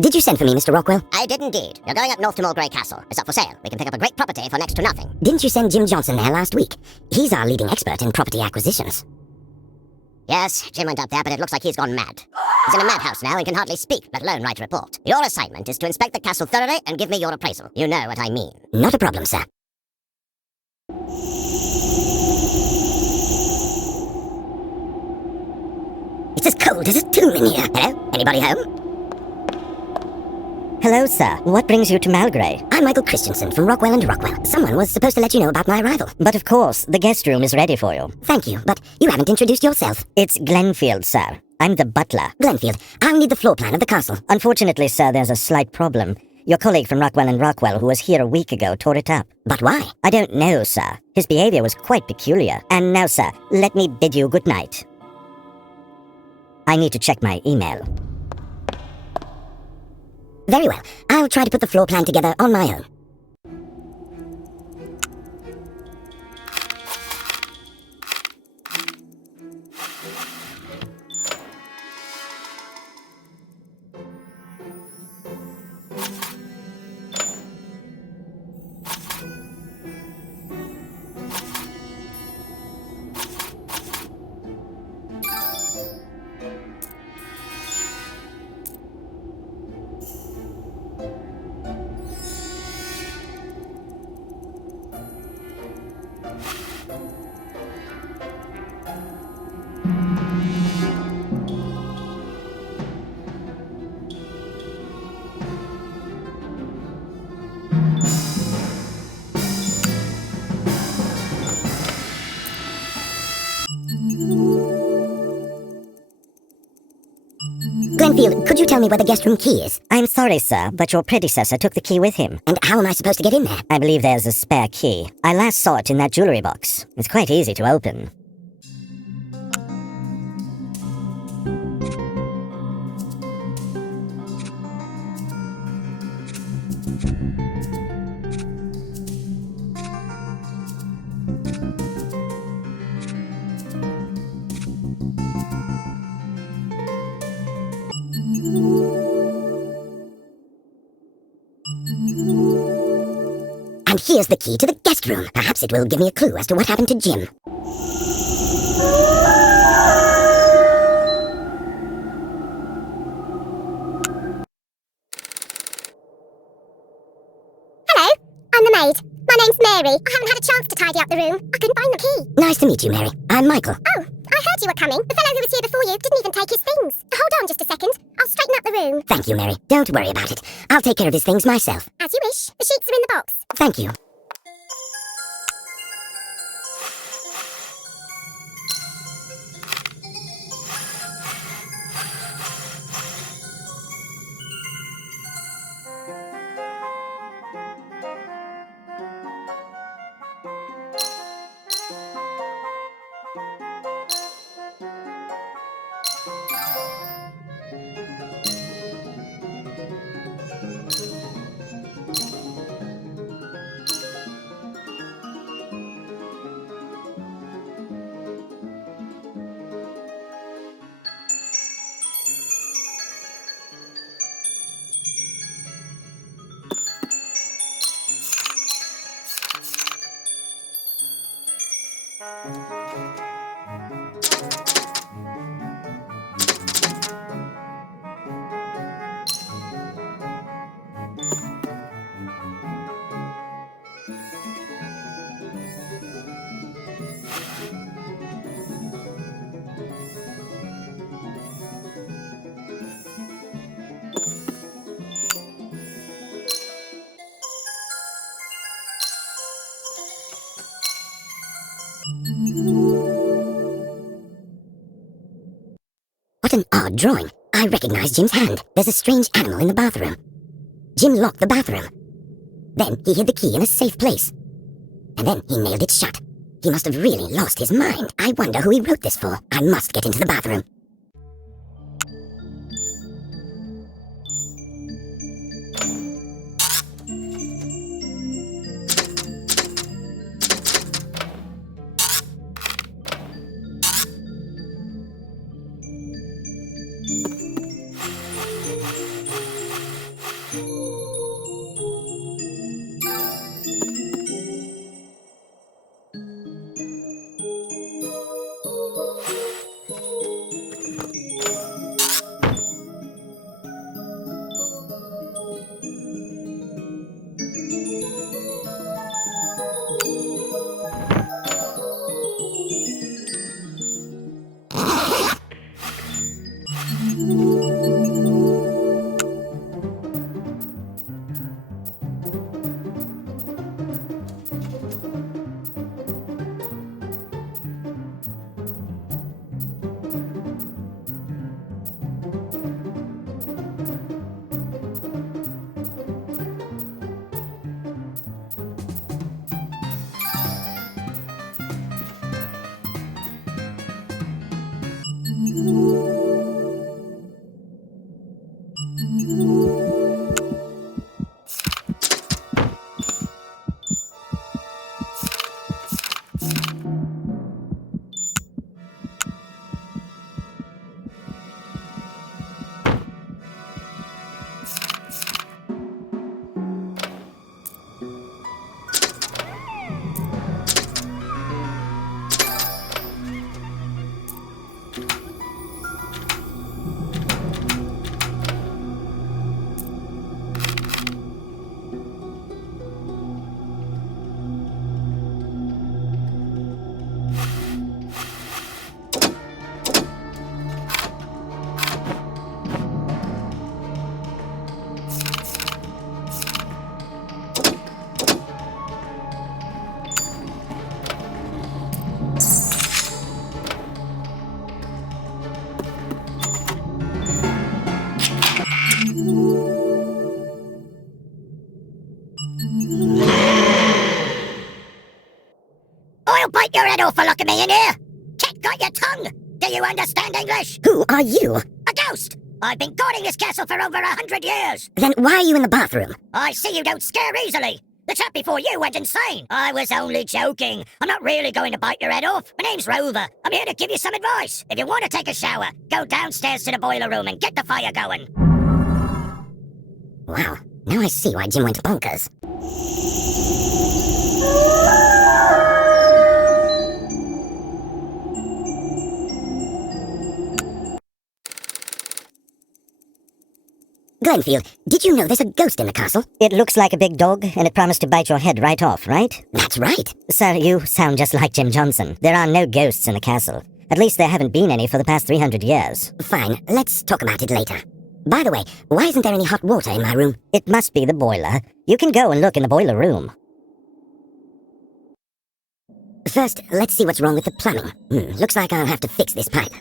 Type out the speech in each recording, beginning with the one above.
Did you send for me, Mr. Rockwell? I did indeed. You're going up north to Mulgrey Castle. It's up for sale. We can pick up a great property for next to nothing. Didn't you send Jim Johnson there last week? He's our leading expert in property acquisitions. Yes, Jim went up there, but it looks like he's gone mad. He's in a madhouse now and can hardly speak, let alone write a report. Your assignment is to inspect the castle thoroughly and give me your appraisal. You know what I mean. Not a problem, sir. It's as cold as a tomb in here. Hello? Anybody home? Hello, sir. What brings you to Mulgrey? I'm Michael Christensen from Rockwell & Rockwell. Someone was supposed to let you know about my arrival. But of course, the guest room is ready for you. Thank you, but you haven't introduced yourself. It's Glenfield, sir. I'm the butler. Glenfield, I'll need the floor plan of the castle. Unfortunately, sir, there's a slight problem. Your colleague from Rockwell & Rockwell, who was here a week ago, tore it up. But why? I don't know, sir. His behavior was quite peculiar. And now, sir, let me bid you good night. I need to check my email. Very well. I'll try to put the floor plan together on my own. Glenfield, could you tell me where the guest room key is? I'm sorry, sir, but your predecessor took the key with him. And how am I supposed to get in there? I believe there's a spare key. I last saw it in that jewelry box. It's quite easy to open. And here's the key to the guest room. Perhaps it will give me a clue as to what happened to Jim. Hello, I'm the maid. My name's Mary. I haven't had a chance to tidy up the room. I couldn't find the key. Nice to meet you, Mary. I'm Michael. Oh, I heard you were coming. The fellow who was here before you didn't even take his things. Hold on just a second. I'll straighten up the room. Thank you, Mary. Don't worry about it. I'll take care of his things myself. As you wish. The sheets are in the box. Thank you. What an odd drawing. I recognize Jim's hand. There's a strange animal in the bathroom. Jim locked the bathroom. Then he hid the key in a safe place. And then he nailed it shut. He must have really lost his mind. I wonder who he wrote this for. I must get into the bathroom. your head off for locking me in here! Check got your tongue! Do you understand English? Who are you? A ghost! I've been guarding this castle for over 100 years! Then why are you in the bathroom? I see you don't scare easily! The chap before you went insane! I was only joking. I'm not really going to bite your head off. My name's Rover. I'm here to give you some advice. If you want to take a shower, go downstairs to the boiler room and get the fire going. Wow, now I see why Jim went bonkers. Glenfield, did you know there's a ghost in the castle? It looks like a big dog, and it promised to bite your head right off, right? That's right. Sir, you sound just like Jim Johnson. There are no ghosts in the castle. At least there haven't been any for the past 300 years. Fine, let's talk about it later. By the way, why isn't there any hot water in my room? It must be the boiler. You can go and look in the boiler room. First, let's see what's wrong with the plumbing. Looks like I'll have to fix this pipe.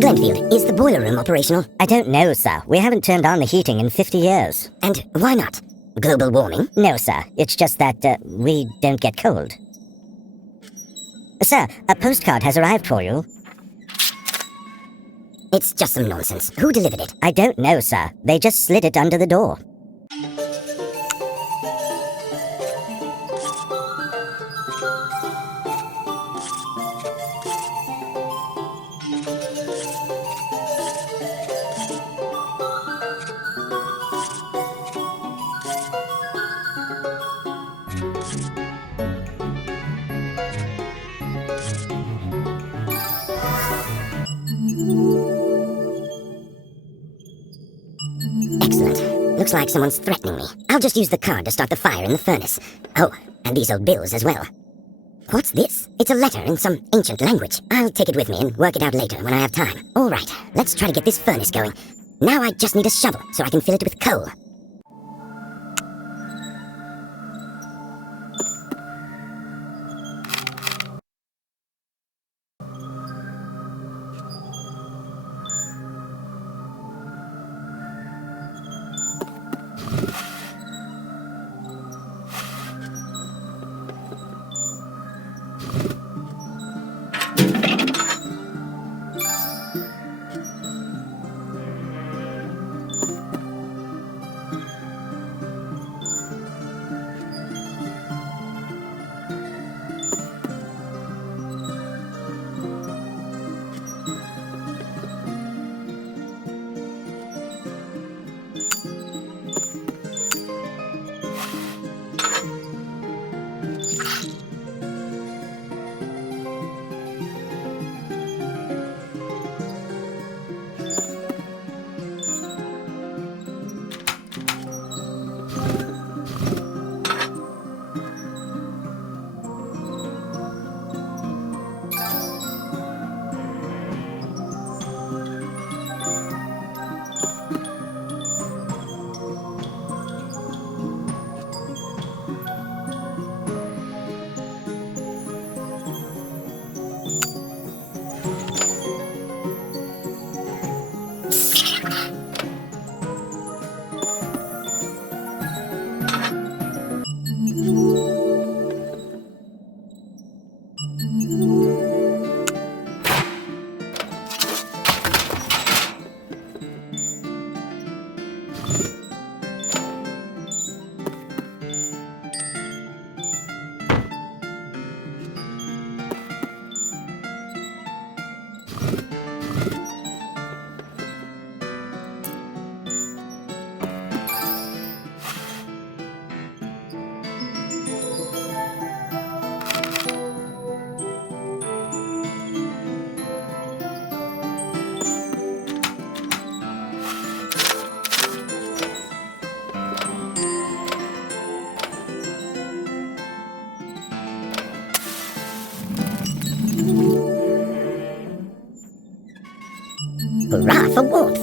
Glenfield, is the boiler room operational? I don't know, sir. We haven't turned on the heating in 50 years. And why not? Global warming? No, sir. It's just that, we don't get cold. Sir, a postcard has arrived for you. It's just some nonsense. Who delivered it? I don't know, sir. They just slid it under the door. Excellent. Looks like someone's threatening me. I'll just use the card to start the fire in the furnace. Oh, and these old bills as well. What's this? It's a letter in some ancient language. I'll take it with me and work it out later when I have time. Alright, let's try to get this furnace going. Now I just need a shovel so I can fill it with coal. Hurrah for warmth!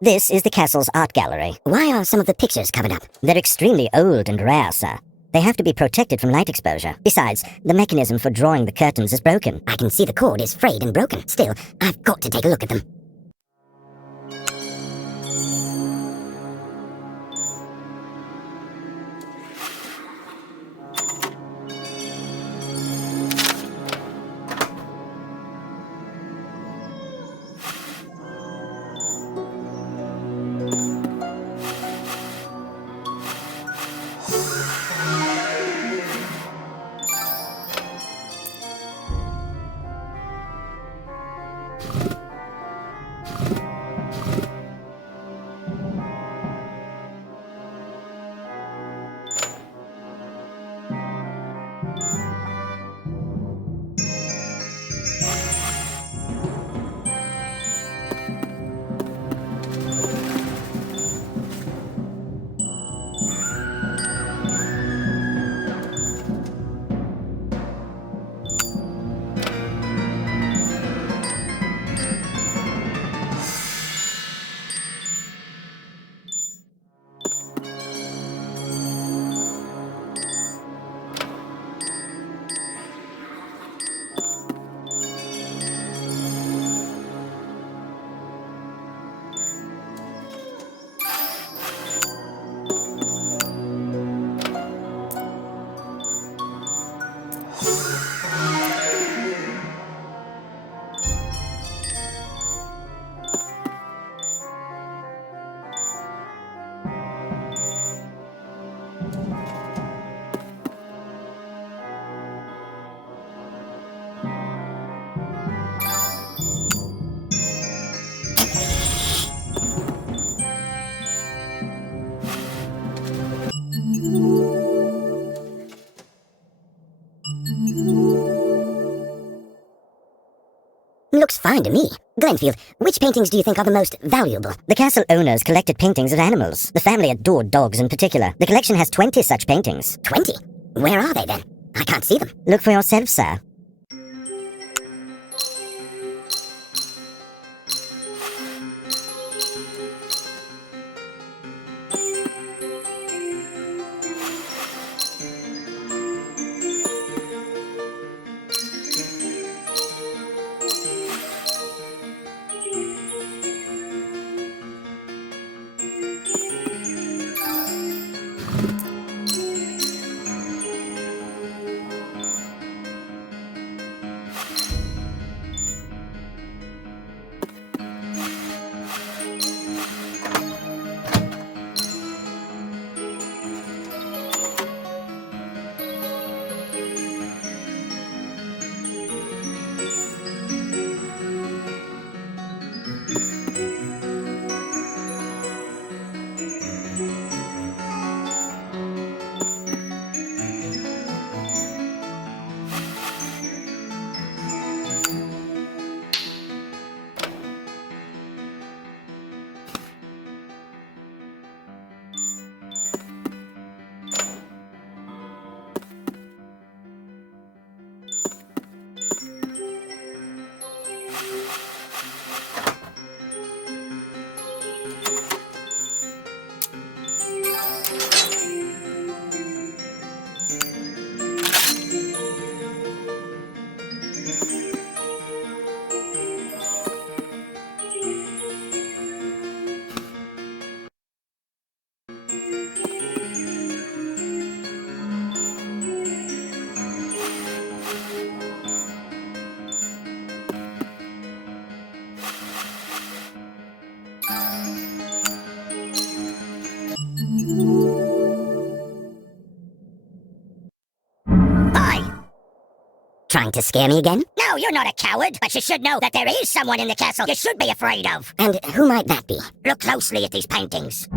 This is the castle's art gallery. Why are some of the pictures covered up? They're extremely old and rare, sir. They have to be protected from light exposure. Besides, the mechanism for drawing the curtains is broken. I can see the cord is frayed and broken. Still, I've got to take a look at them. Looks fine to me. Glenfield, which paintings do you think are the most valuable? The castle owners collected paintings of animals. The family adored dogs in particular. The collection has 20 such paintings. 20? Where are they then? I can't see them. Look for yourself, sir. Trying to scare me again? No, you're not a coward, but you should know that there is someone in the castle you should be afraid of. And who might that be? Look closely at these paintings.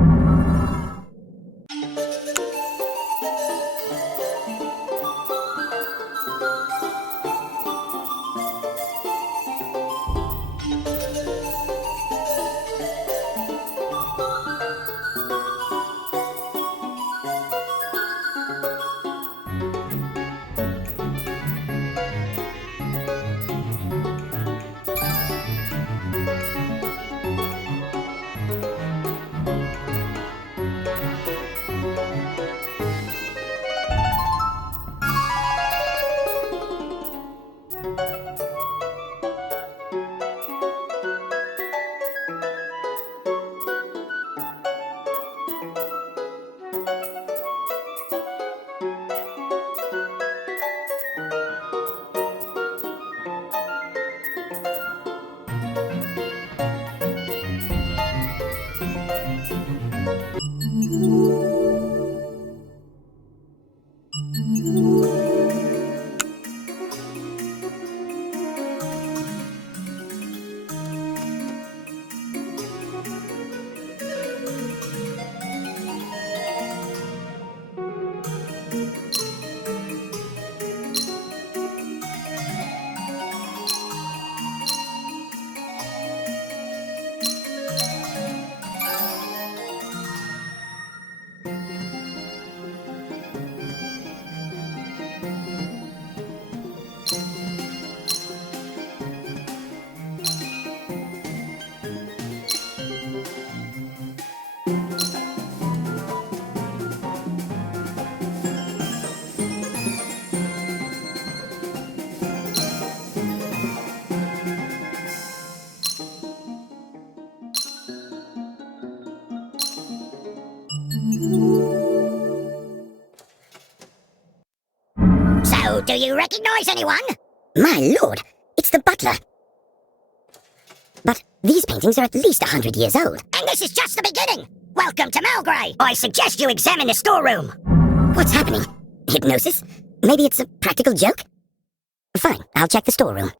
Do you recognize anyone? My lord, it's the butler. But these paintings are at least 100 years old. And this is just the beginning. Welcome to Malgrey. I suggest you examine the storeroom. What's happening? Hypnosis? Maybe it's a practical joke? Fine, I'll check the storeroom.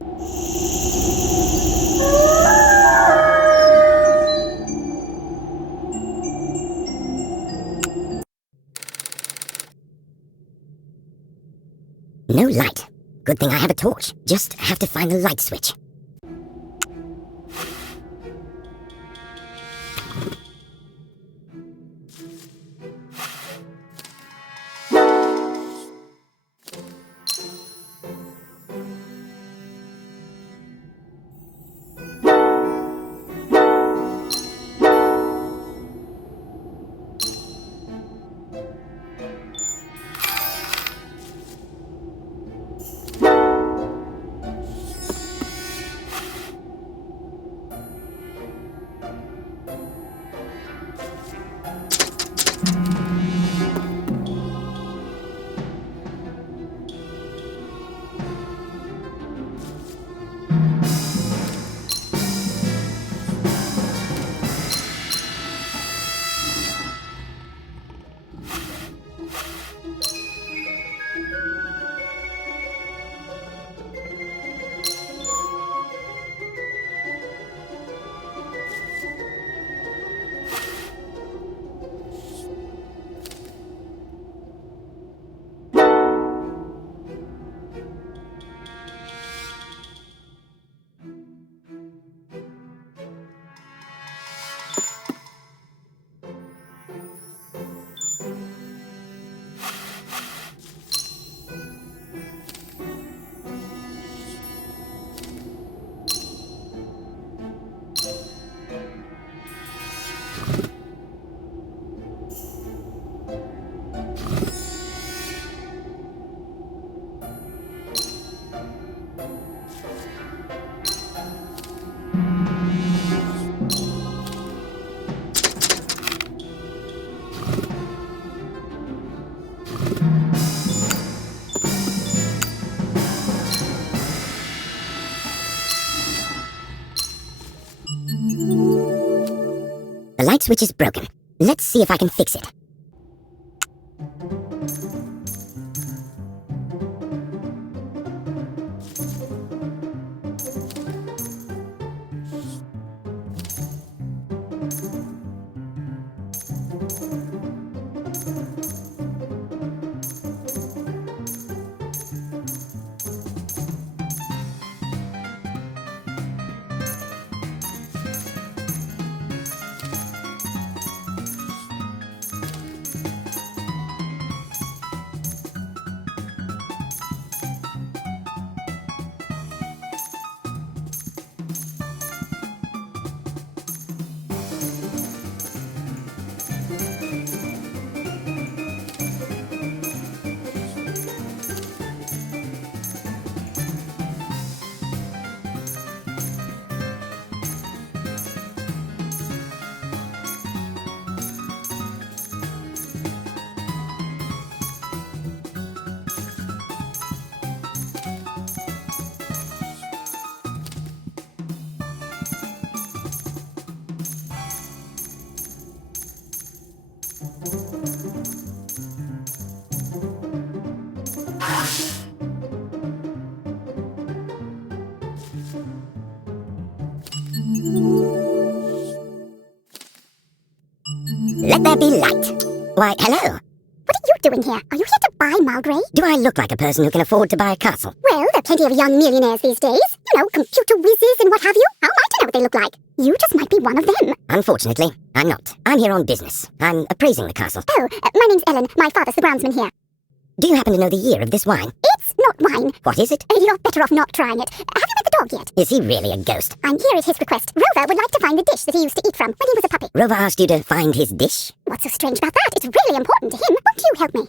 No light. Good thing I have a torch. Just have to find the light switch. The light switch is broken. Let's see if I can fix it. Let there be light. Why, hello. What are you doing here? Are you here to buy Malgrey? Do I look like a person who can afford to buy a castle? Well, there are plenty of young millionaires these days. You know, computer whizzes and what have you. How am I to know what they look like? You just might be one of them. Unfortunately, I'm not. I'm here on business. I'm appraising the castle. Oh, my name's Ellen. My father's the groundsman here. Do you happen to know the year of this wine? It's not wine. What is it? You're better off not trying it. Have you met the dog yet? Is he really a ghost? I'm here at his request. Rover would like to find the dish that he used to eat from when he was a puppy. Rover asked you to find his dish? What's so strange about that? It's really important to him. Won't you help me?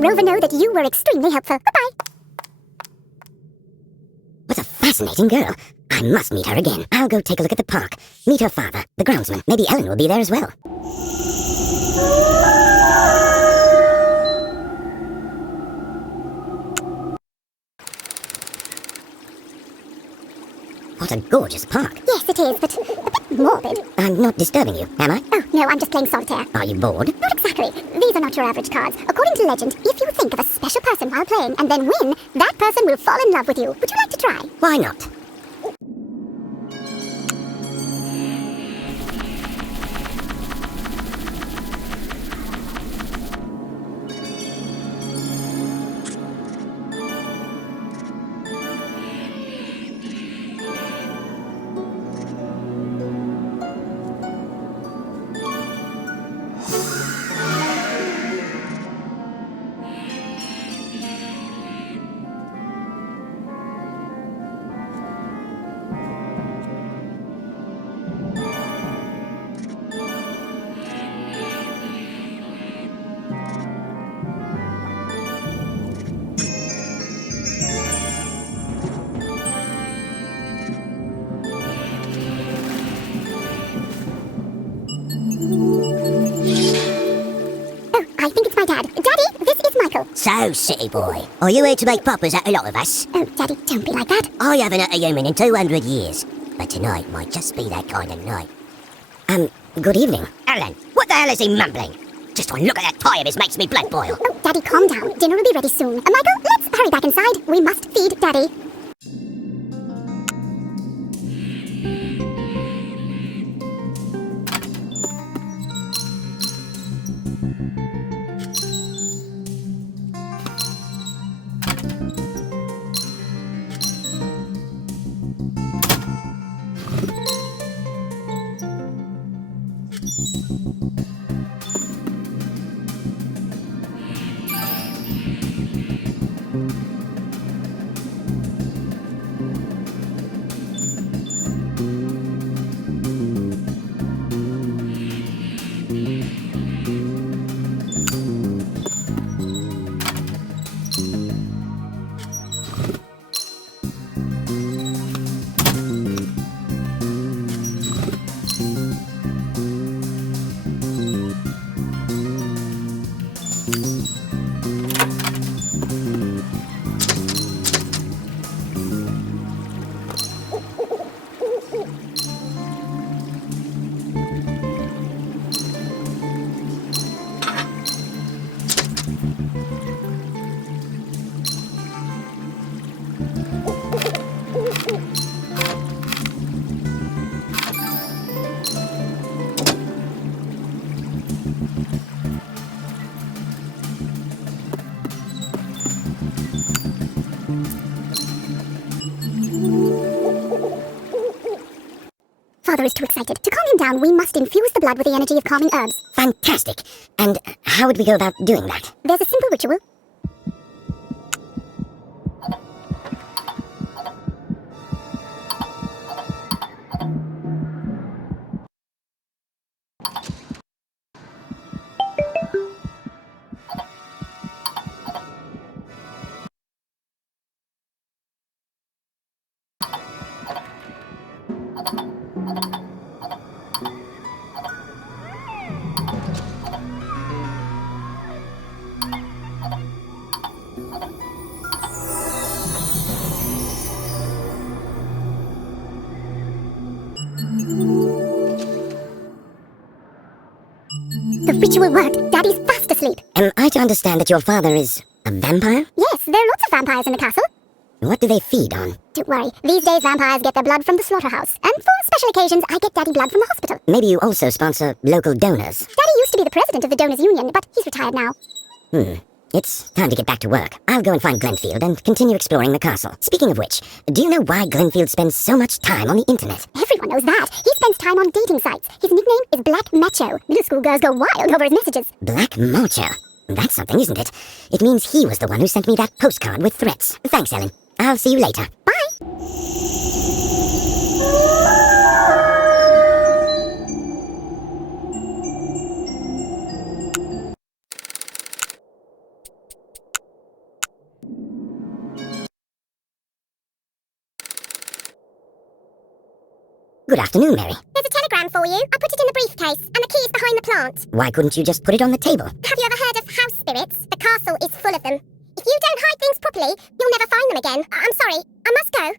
let Rover know that you were extremely helpful. Bye-bye. What a fascinating girl. I must meet her again. I'll go take a look at the park. Meet her father, the groundsman. Maybe Ellen will be there as well. What a gorgeous park. Yes, it is, but a bit morbid. I'm not disturbing you, am I? Oh, no, I'm just playing solitaire. Are you bored? Not exactly. These are not your average cards. According to legend, if you think of a special person while playing and then win, that person will fall in love with you. Would you like to try? Why not? I think it's my dad. Daddy, this is Michael. So, city boy, are you here to make poppers at a lot of us? Oh, Daddy, don't be like that. I haven't had a human in 200 years, but tonight might just be that kind of night. Good evening. Alan, what the hell is he mumbling? Just one look at that tie of his makes me blood boil. Oh, Daddy, calm down. Dinner will be ready soon. Michael, let's hurry back inside. We must feed Daddy. Father is too excited. To calm him down, we must infuse the blood with the energy of calming herbs. Fantastic. And how would we go about doing that? There's a simple ritual. The ritual worked. Daddy's fast asleep. Am I to understand that your father is a vampire? Yes, there are lots of vampires in the castle. What do they feed on? Don't worry. These days, vampires get their blood from the slaughterhouse. And for special occasions, I get Daddy blood from the hospital. Maybe you also sponsor local donors. Daddy used to be the president of the Donors Union, but he's retired now. It's time to get back to work. I'll go and find Glenfield and continue exploring the castle. Speaking of which, do you know why Glenfield spends so much time on the internet? Everyone knows that. He spends time on dating sites. His nickname is Black Macho. Middle school girls go wild over his messages. Black Macho. That's something, isn't it? It means he was the one who sent me that postcard with threats. Thanks, Ellen. I'll see you later. Bye. Good afternoon, Mary. There's a telegram for you. I put it in the briefcase, and the key is behind the plant. Why couldn't you just put it on the table? Have you ever heard of house spirits? The castle is full of them. If you don't hide things properly, you'll never find them again. I'm sorry. I must go.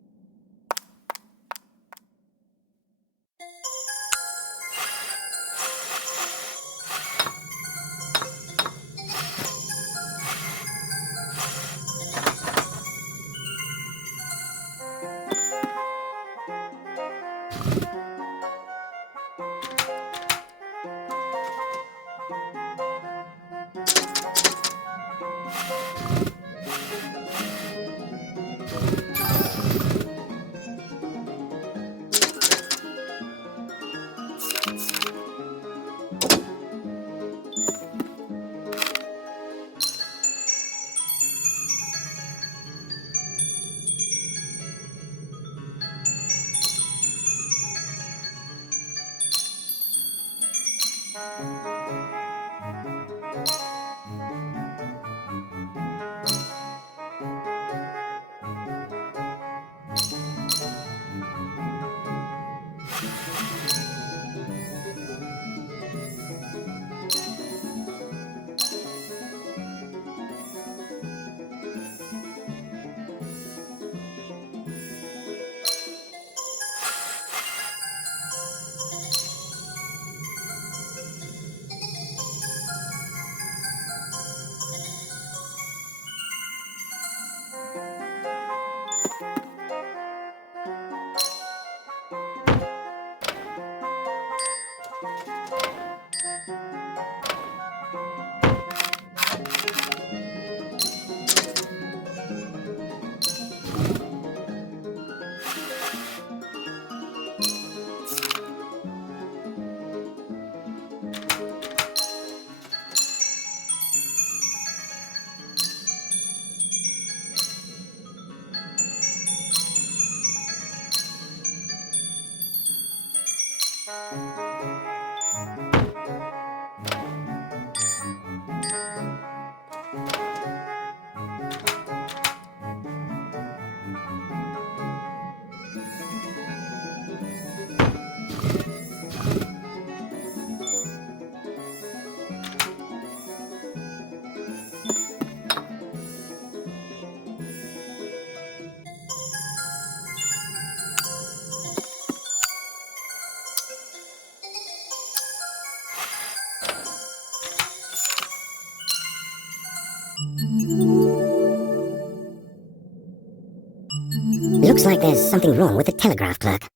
Looks like there's something wrong with the telegraph clerk.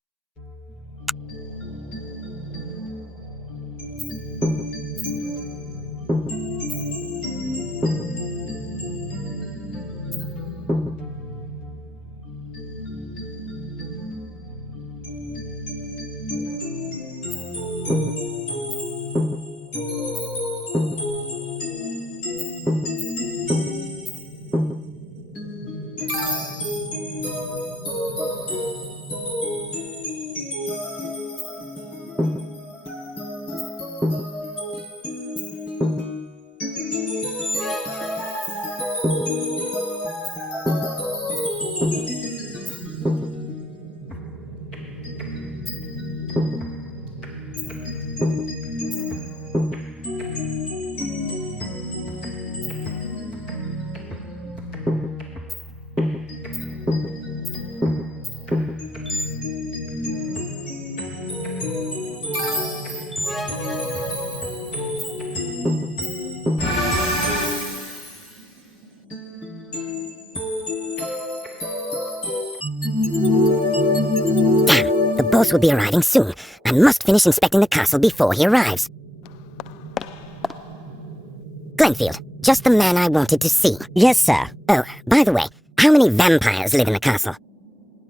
The boss will be arriving soon. I must finish inspecting the castle before he arrives. Glenfield, just the man I wanted to see. Yes, sir. Oh, by the way, how many vampires live in the castle?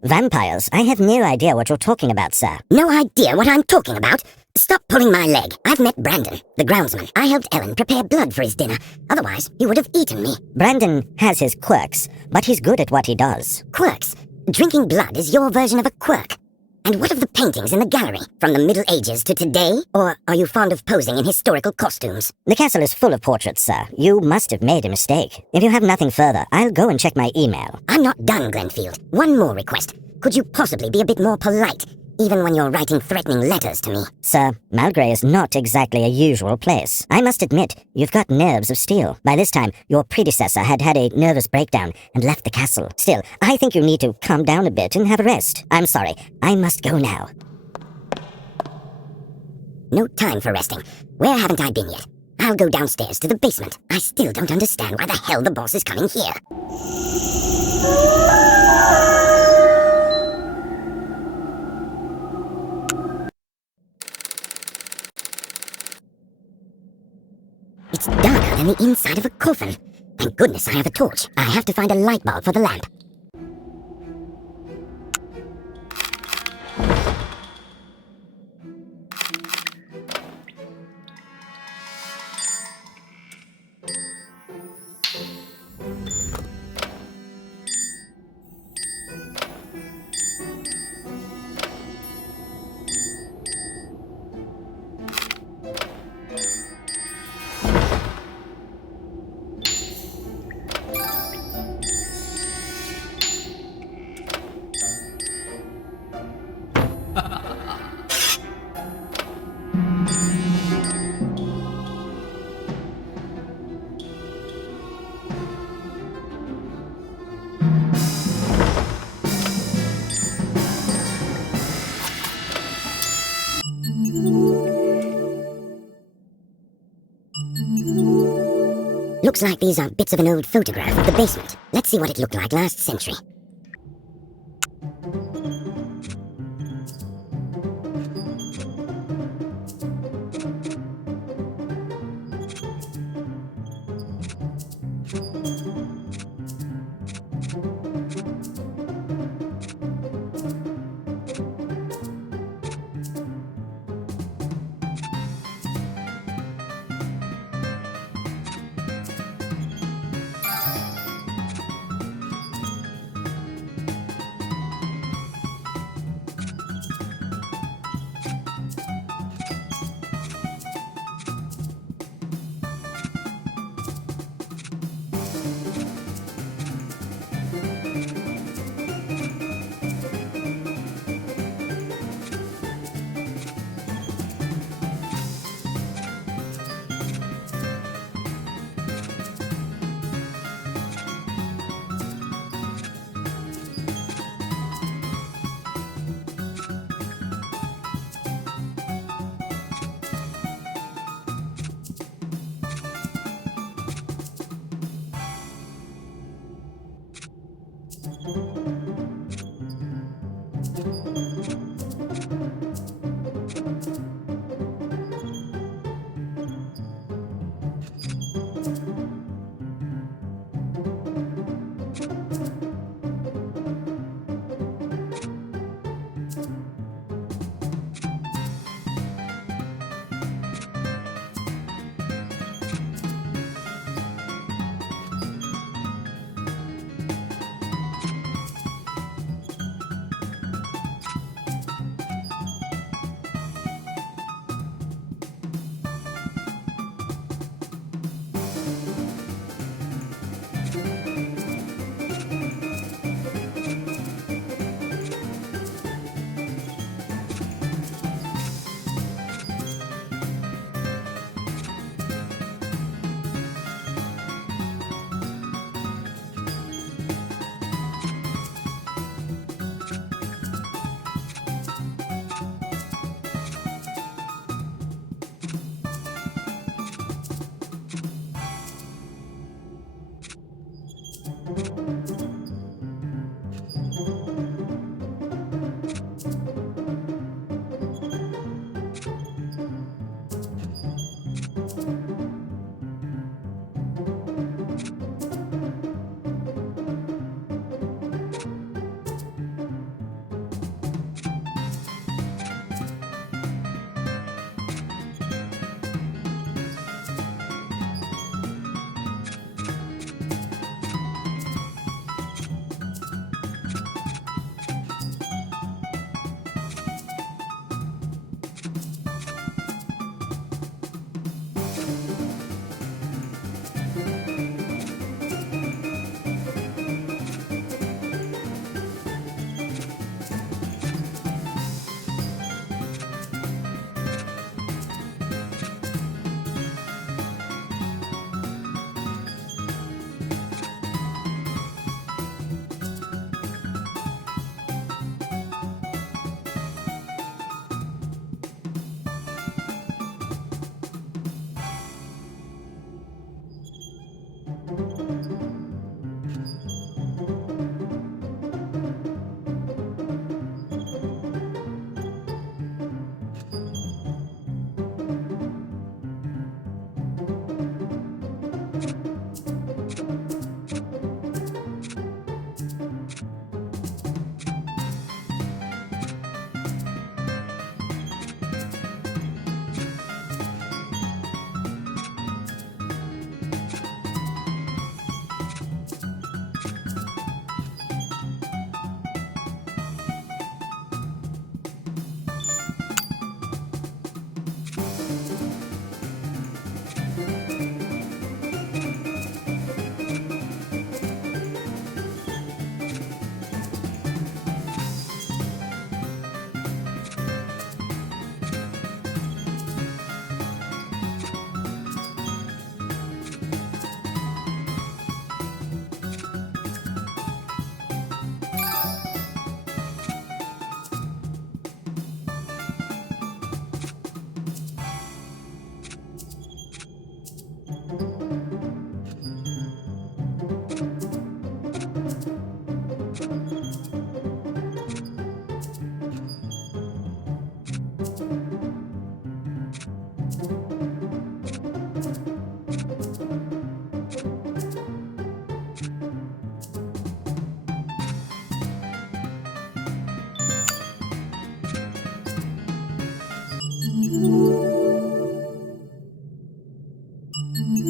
Vampires? I have no idea what you're talking about, sir. No idea what I'm talking about? Stop pulling my leg. I've met Brandon, the groundsman. I helped Ellen prepare blood for his dinner. Otherwise, he would have eaten me. Brandon has his quirks, but he's good at what he does. Quirks? Drinking blood is your version of a quirk. And what of the paintings in the gallery, from the Middle Ages to today? Or are you fond of posing in historical costumes? The castle is full of portraits, sir. You must have made a mistake. If you have nothing further, I'll go and check my email. I'm not done, Glenfield. One more request. Could you possibly be a bit more polite? even when you're writing threatening letters to me. Sir, Malgrey is not exactly a usual place. I must admit, you've got nerves of steel. By this time, your predecessor had had a nervous breakdown and left the castle. Still, I think you need to calm down a bit and have a rest. I'm sorry, I must go now. No time for resting. Where haven't I been yet? I'll go downstairs to the basement. I still don't understand why the hell the boss is coming here. It's darker than the inside of a coffin. Thank goodness I have a torch. I have to find a light bulb for the lamp. Looks like these are bits of an old photograph of the basement. Let's see what it looked like last century.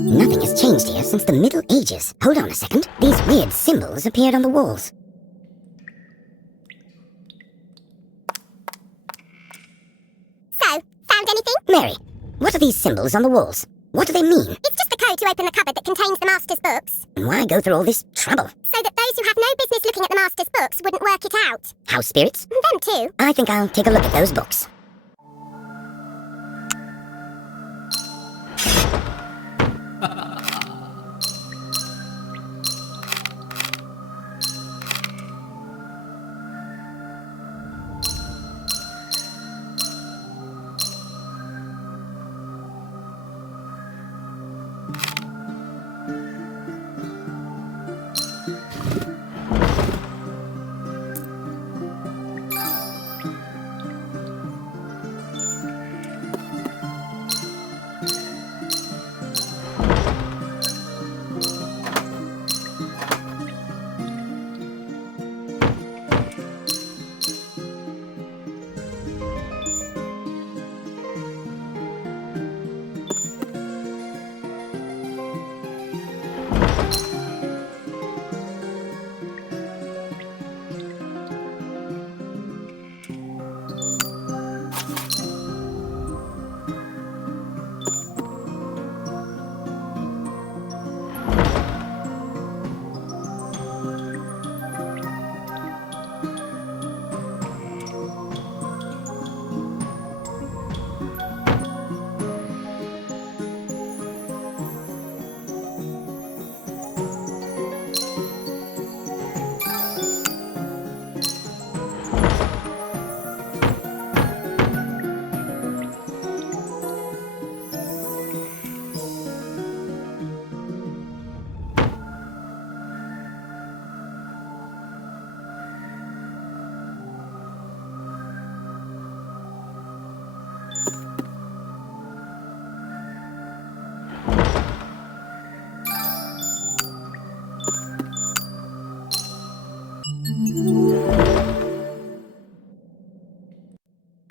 Nothing has changed here since the Middle Ages. Hold on a second. These weird symbols appeared on the walls. So, found anything? Mary, what are these symbols on the walls? What do they mean? It's just the code to open the cupboard that contains the Master's books. And why go through all this trouble? So that those who have no business looking at the Master's books wouldn't work it out. House spirits? Them too. I think I'll take a look at those books.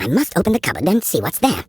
I must open the cupboard and see what's there.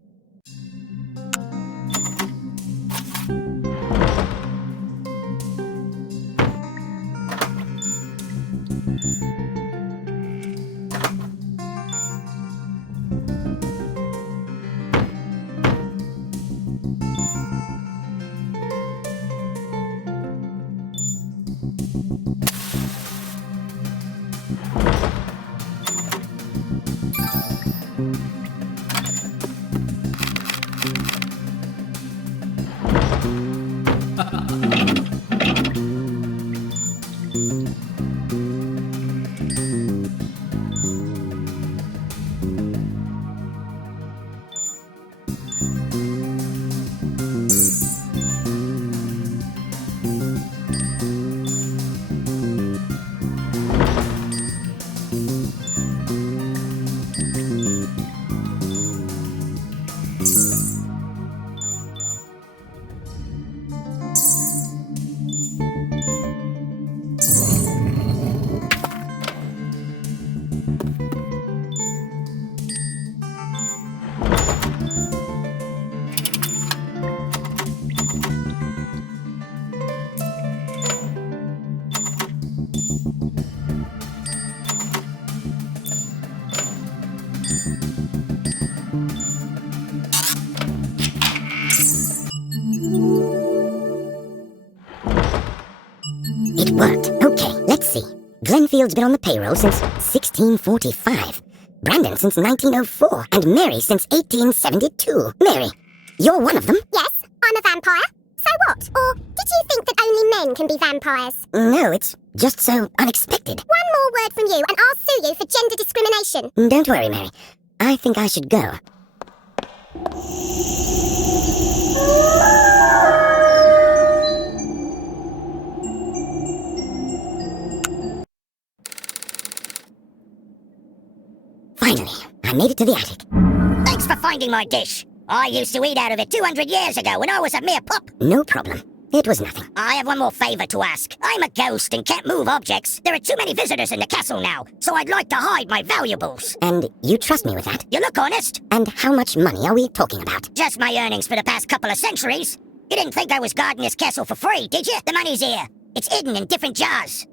It worked. Okay, let's see. Glenfield's been on the payroll since 1645. Brandon since 1904. And Mary since 1872. Mary, you're one of them? Yes, I'm a vampire. So what? Or did you think that only men can be vampires? No, it's just so unexpected. One more word from you and I'll sue you for gender discrimination. Don't worry, Mary. I think I should go. Finally, I made it to the attic. Thanks for finding my dish. I used to eat out of it 200 years ago when I was a mere pup. No problem. It was nothing. I have one more favor to ask. I'm a ghost and can't move objects. There are too many visitors in the castle now, so I'd like to hide my valuables. And you trust me with that? You look honest. And how much money are we talking about? Just my earnings for the past couple of centuries. You didn't think I was guarding this castle for free, did you? The money's here. It's hidden in different jars.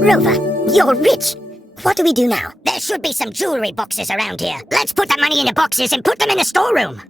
Rover, you're rich. What do we do now? There should be some jewelry boxes around here. Let's put the money in the boxes and put them in the storeroom.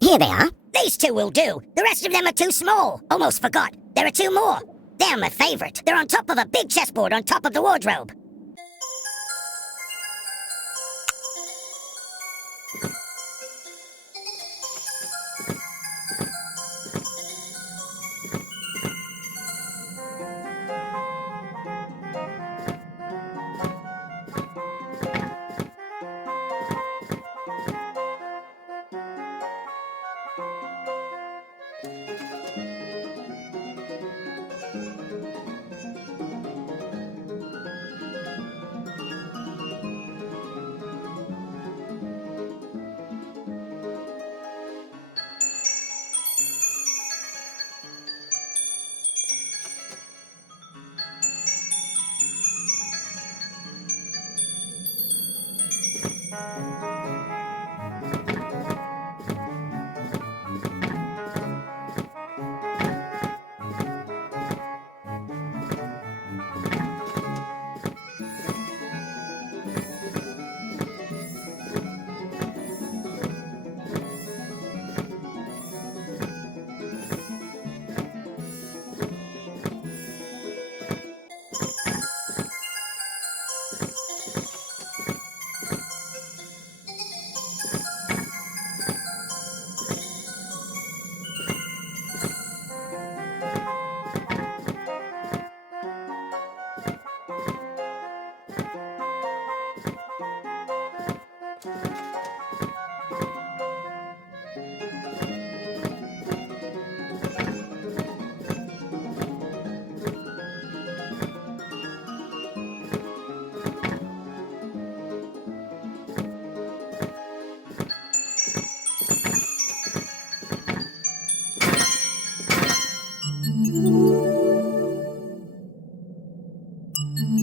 Here they are. These two will do. The rest of them are too small. Almost forgot. There are two more. They're my favorite. They're on top of a big chessboard on top of the wardrobe.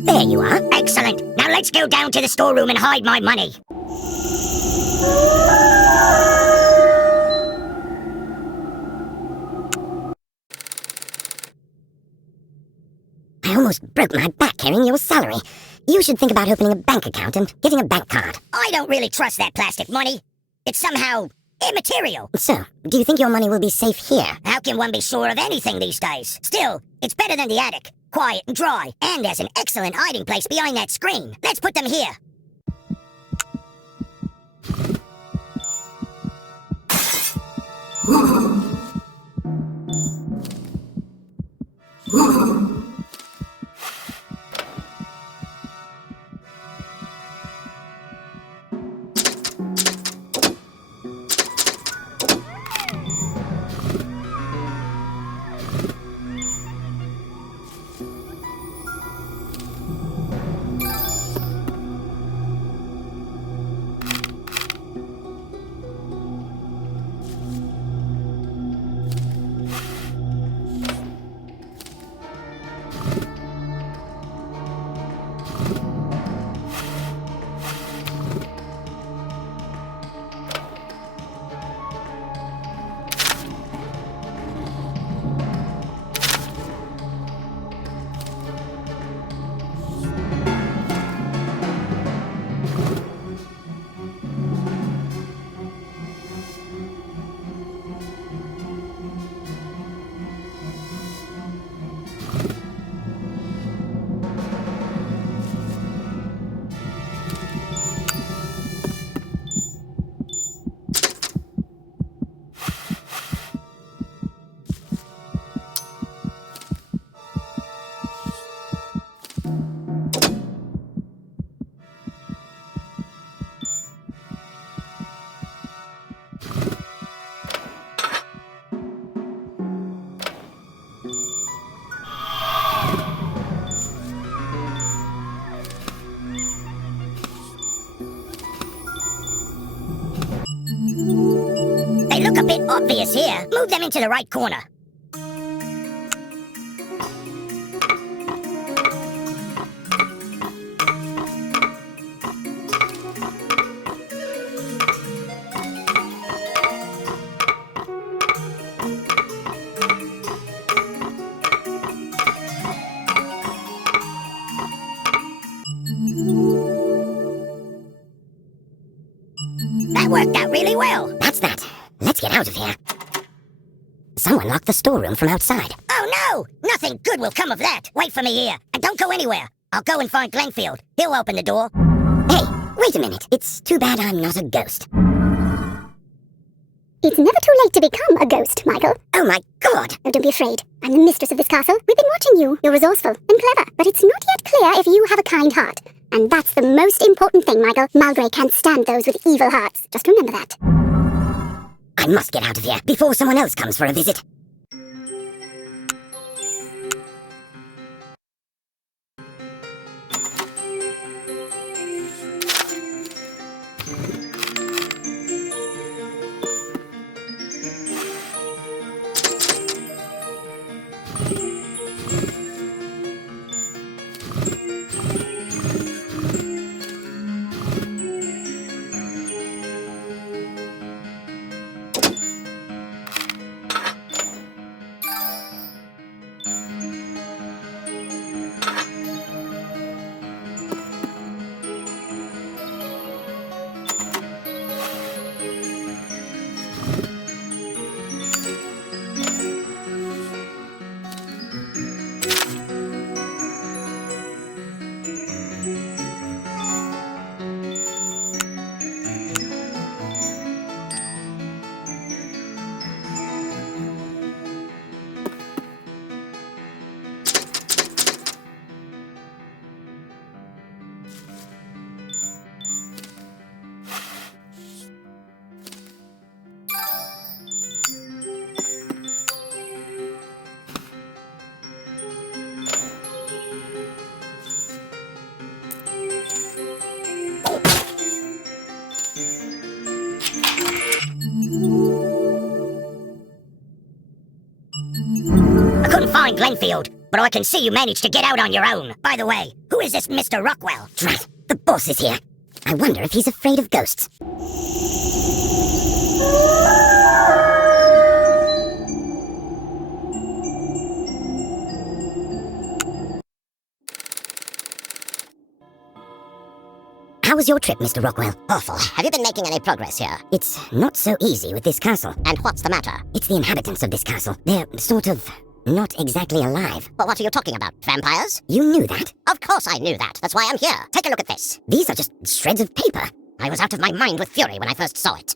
There you are. Excellent. Now let's go down to the storeroom and hide my money. I almost broke my back carrying your salary. You should think about opening a bank account and getting a bank card. I don't really trust that plastic money. It's somehow immaterial. So, do you think your money will be safe here? How can one be sure of anything these days? Still, it's better than the attic. Quiet and dry. And there's an excellent hiding place behind that screen. Let's put them here. They look a bit obvious here. Move them into the right corner. That worked out really well. That's that. Let's get out of here. Someone locked the storeroom from outside. Oh no! Nothing good will come of that. Wait for me here, and don't go anywhere. I'll go and find Glenfield. He'll open the door. Hey, wait a minute. It's too bad I'm not a ghost. It's never too late to become a ghost, Michael. Oh my god! Oh, don't be afraid. I'm the mistress of this castle. We've been watching you. You're resourceful and clever, but it's not yet clear if you have a kind heart. And that's the most important thing, Michael. Malgré can't stand those with evil hearts. Just remember that. I must get out of here before someone else comes for a visit. Renfield, but I can see you managed to get out on your own. By the way, who is this Mr. Rockwell? Drat, the boss is here. I wonder if he's afraid of ghosts. How was your trip, Mr. Rockwell? Awful. Have you been making any progress here? It's not so easy with this castle. And what's the matter? It's the inhabitants of this castle. They're sort of not exactly alive. Well, what are you talking about? Vampires? You knew that? Of course I knew that. That's why I'm here. Take a look at this. These are just shreds of paper. I was out of my mind with fury when I first saw it.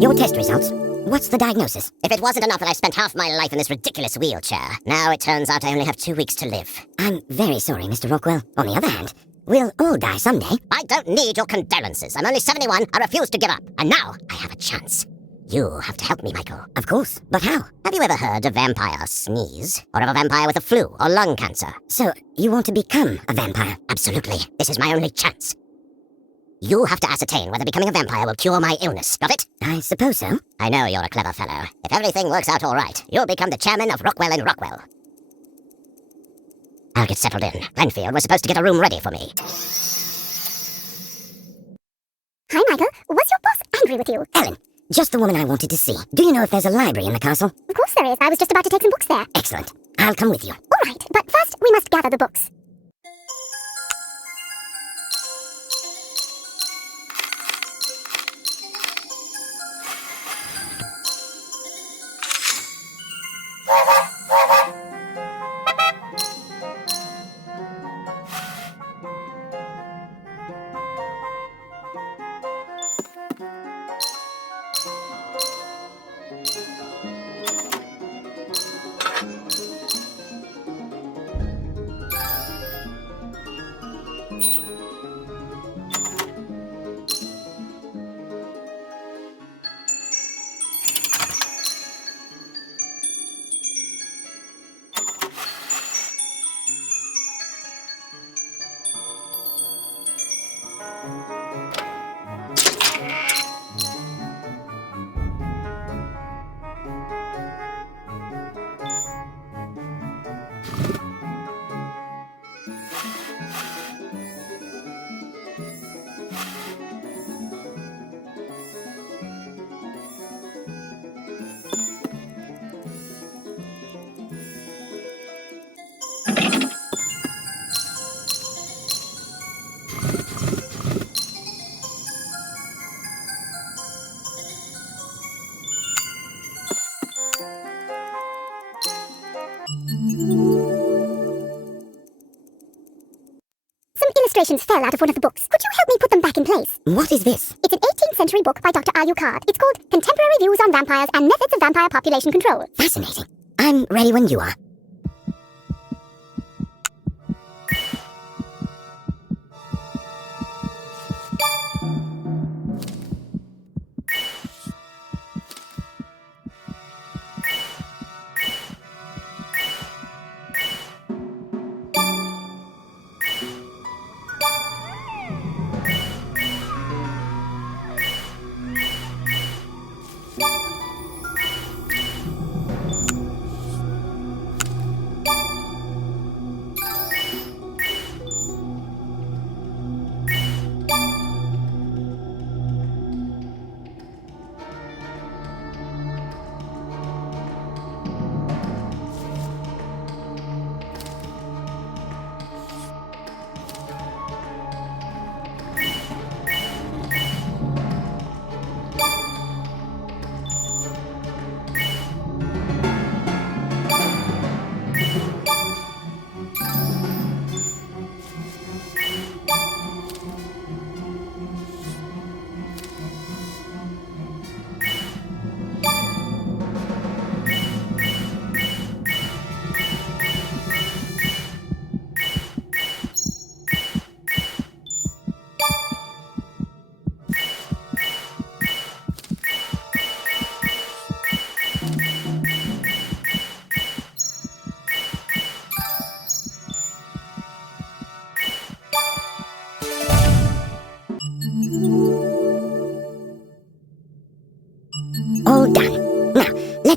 Your test results. What's the diagnosis? If it wasn't enough that I spent half my life in this ridiculous wheelchair, now it turns out I only have 2 weeks to live. I'm very sorry, Mr. Rockwell. On the other hand, we'll all die someday. I don't need your condolences. I'm only 71. I refuse to give up. And now I have a chance. You have to help me, Michael. Of course, but how? Have you ever heard a vampire sneeze? Or of a vampire with the flu or lung cancer? So, you want to become a vampire? Absolutely. This is my only chance. You have to ascertain whether becoming a vampire will cure my illness. Got it? I suppose so. I know you're a clever fellow. If everything works out all right, you'll become the chairman of Rockwell and Rockwell. I'll get settled in. Renfield was supposed to get a room ready for me. Hi, Michael. Was your boss angry with you? Ellen, just the woman I wanted to see. Do you know if there's a library in the castle? Of course there is. I was just about to take some books there. Excellent. I'll come with you. All right, but first we must gather the books. Illustrations fell out of one of the books. Could you help me put them back in place? What is this? It's an 18th century book by Dr. Alucard. It's called Contemporary Views on Vampires and Methods of Vampire Population Control. Fascinating. I'm ready when you are.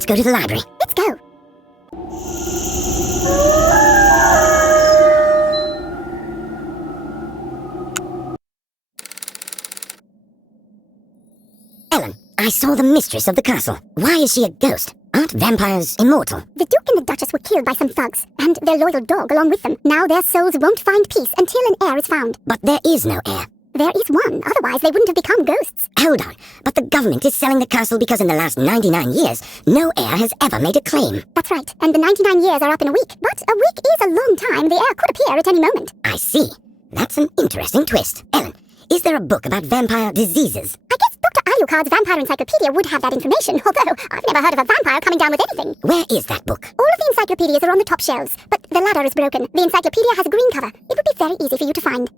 Let's go to the library. Let's go. Ellen, I saw the mistress of the castle. Why is she a ghost? Aren't vampires immortal? The Duke and the Duchess were killed by some thugs, and their loyal dog along with them. Now their souls won't find peace until an heir is found. But there is no heir. There is one, otherwise they wouldn't have become ghosts. Hold on, but the government is selling the castle because in the last 99 years, no heir has ever made a claim. That's right, and the 99 years are up in a week. But a week is a long time. The heir could appear at any moment. I see. That's an interesting twist. Ellen, is there a book about vampire diseases? I guess Dr. Alucard's Vampire Encyclopedia would have that information, although I've never heard of a vampire coming down with anything. Where is that book? All of the encyclopedias are on the top shelves, but the ladder is broken. The encyclopedia has a green cover. It would be very easy for you to find.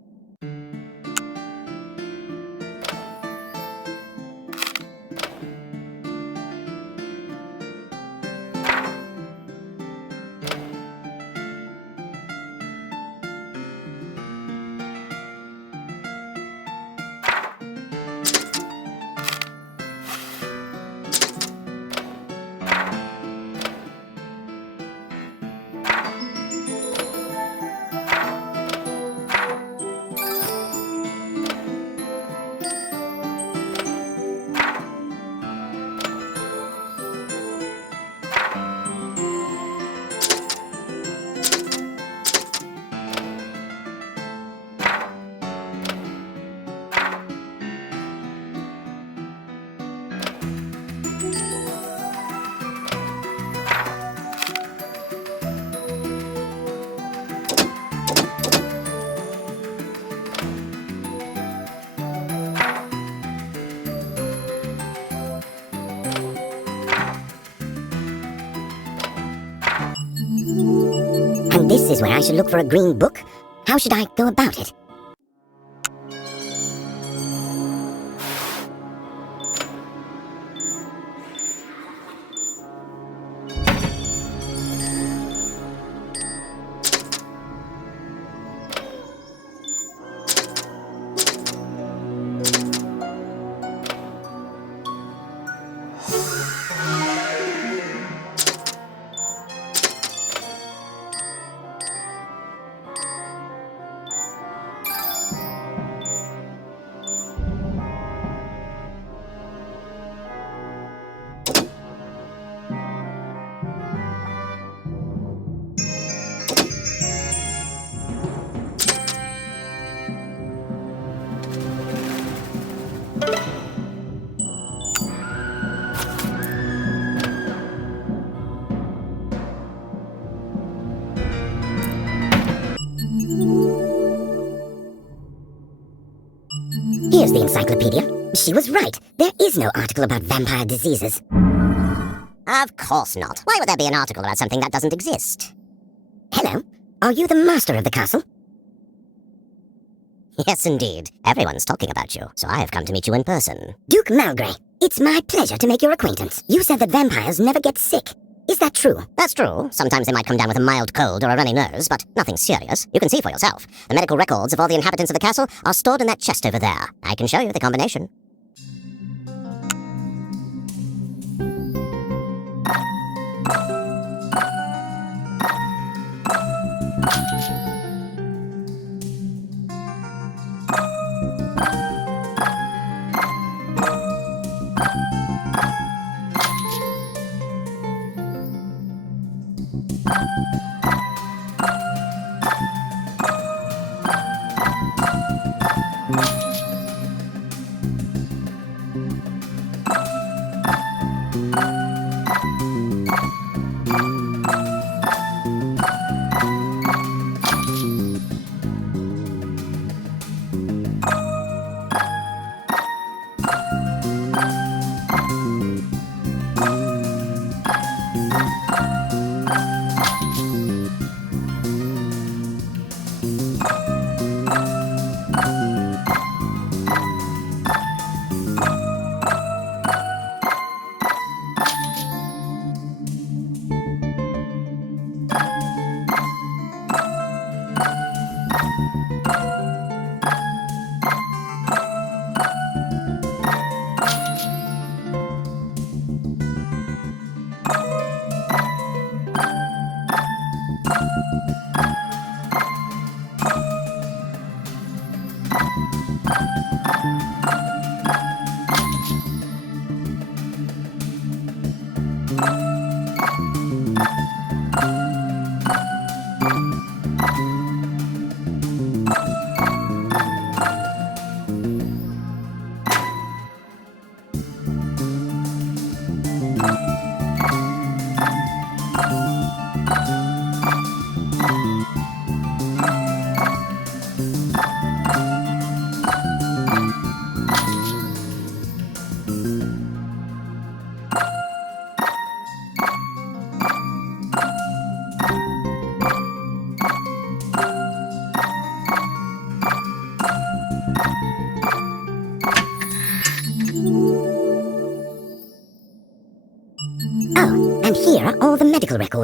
And this is where I should look for a green book? How should I go about it? Here's the encyclopedia. She was right. There is no article about vampire diseases. Of course not. Why would there be an article about something that doesn't exist? Hello? Are you the master of the castle? Yes, indeed. Everyone's talking about you, so I have come to meet you in person. Duke Malgrey, it's my pleasure to make your acquaintance. You said that vampires never get sick. Is that true? That's true. Sometimes they might come down with a mild cold or a runny nose, but nothing serious. You can see for yourself. The medical records of all the inhabitants of the castle are stored in that chest over there. I can show you the combination.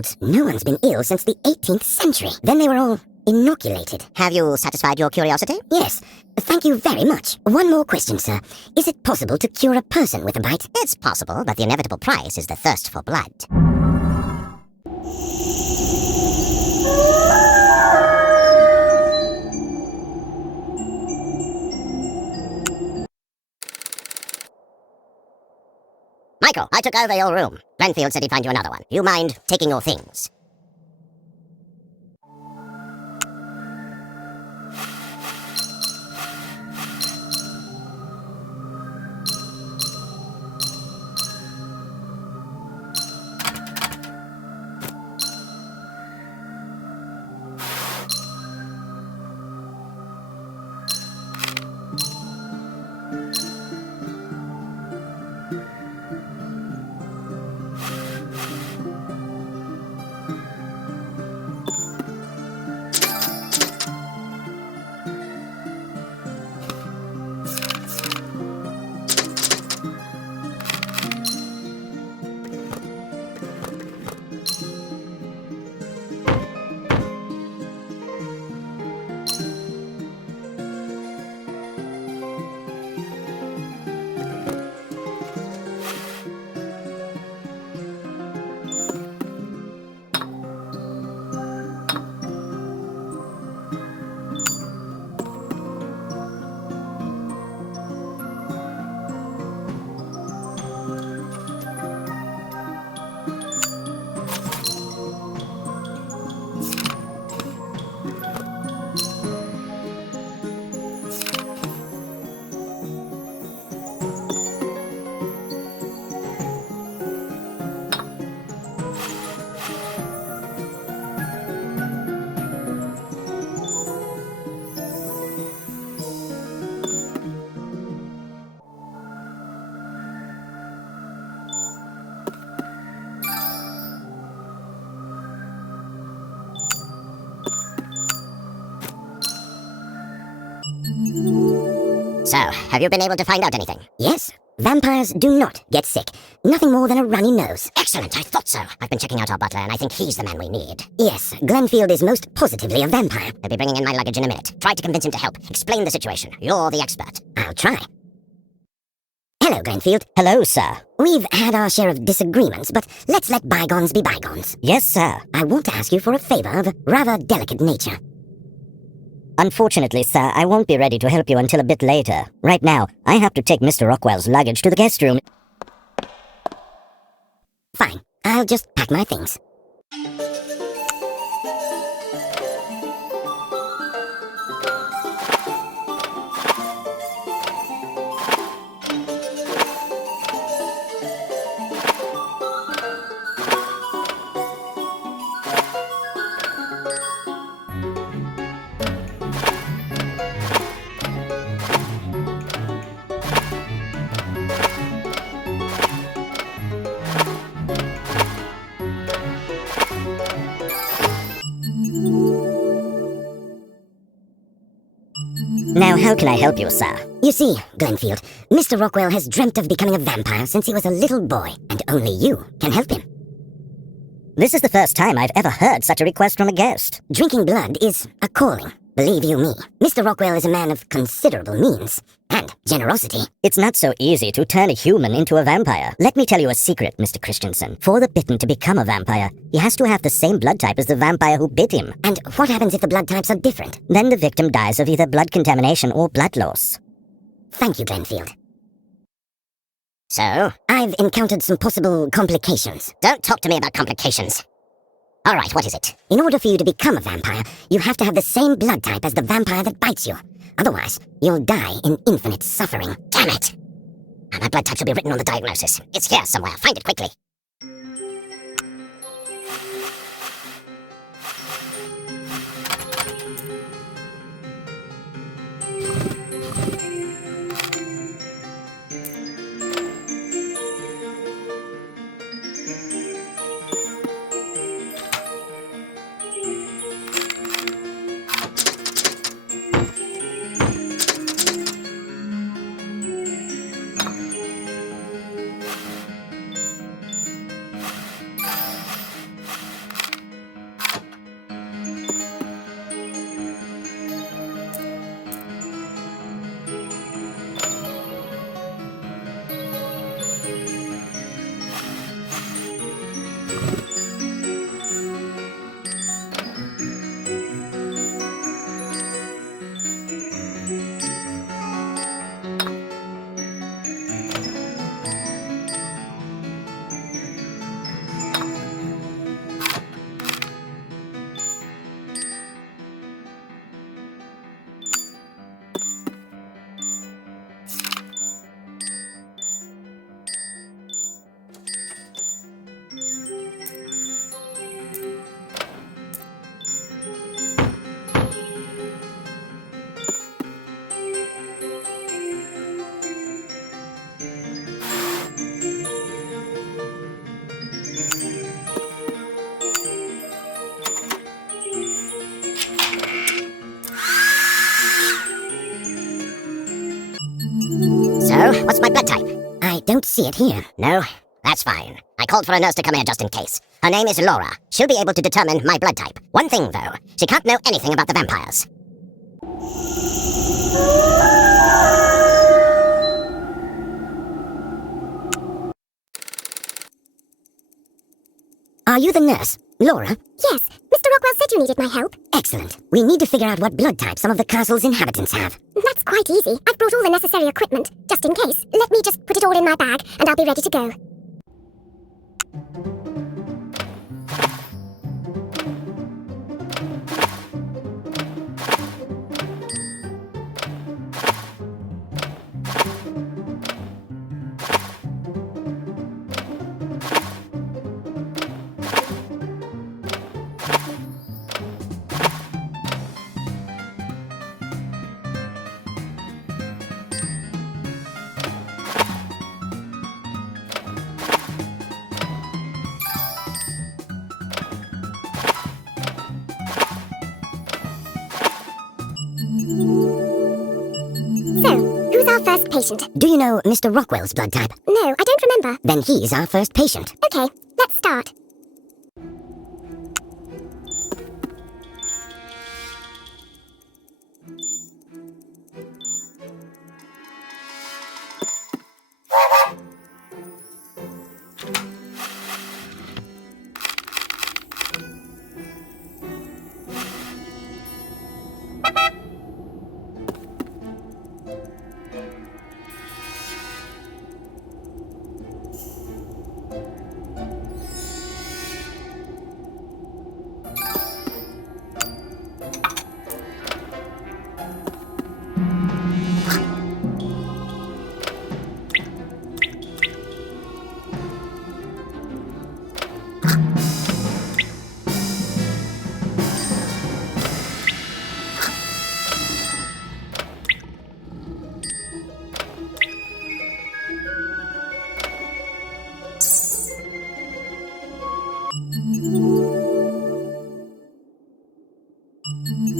reports, no one's been ill since the 18th century. Then they were all inoculated. Have you satisfied your curiosity? Yes. Thank you very much. One more question, sir. Is it possible to cure a person with a bite? It's possible, but the inevitable price is the thirst for blood. Michael, I took over your room. Glenfield said he'd find you another one. You mind taking your things? So, have you been able to find out anything? Yes. Vampires do not get sick. Nothing more than a runny nose. Excellent, I thought so. I've been checking out our butler, and I think he's the man we need. Yes, Glenfield is most positively a vampire. He'll be bringing in my luggage in a minute. Try to convince him to help. Explain the situation. You're the expert. I'll try. Hello, Glenfield. Hello, sir. We've had our share of disagreements, but let's let bygones be bygones. Yes, sir. I want to ask you for a favor of a rather delicate nature. Unfortunately, sir, I won't be ready to help you until a bit later. Right now, I have to take Mr. Rockwell's luggage to the guest room. Fine. I'll just pack my things. Now, how can I help you, sir? You see, Glenfield, Mr. Rockwell has dreamt of becoming a vampire since he was a little boy, and only you can help him. This is the first time I've ever heard such a request from a guest. Drinking blood is a calling, believe you me. Mr. Rockwell is a man of considerable means and generosity. It's not so easy to turn a human into a vampire. Let me tell you a secret, Mr. Christensen. For the bitten to become a vampire, he has to have the same blood type as the vampire who bit him. And what happens if the blood types are different? Then the victim dies of either blood contamination or blood loss. Thank you, Glenfield. So? I've encountered some possible complications. Don't talk to me about complications. All right, what is it? In order for you to become a vampire, you have to have the same blood type as the vampire that bites you. Otherwise, you'll die in infinite suffering. Damn it! My blood type should be written on the diagnosis. It's here somewhere. Find it quickly. my blood type? I don't see it here. No? That's fine. I called for a nurse to come here just in case. Her name is Laura. She'll be able to determine my blood type. One thing, though. She can't know anything about the vampires. Are you the nurse, Laura? Yes, Mr. Rockwell said you needed my help. Excellent. We need to figure out what blood type some of the castle's inhabitants have. That's quite easy. I've brought all the necessary equipment, just in case. Let me just put it all in my bag, and I'll be ready to go. So, who's our first patient? Do you know Mr. Rockwell's blood type? No, I don't remember. Then he's our first patient. Okay, let's start.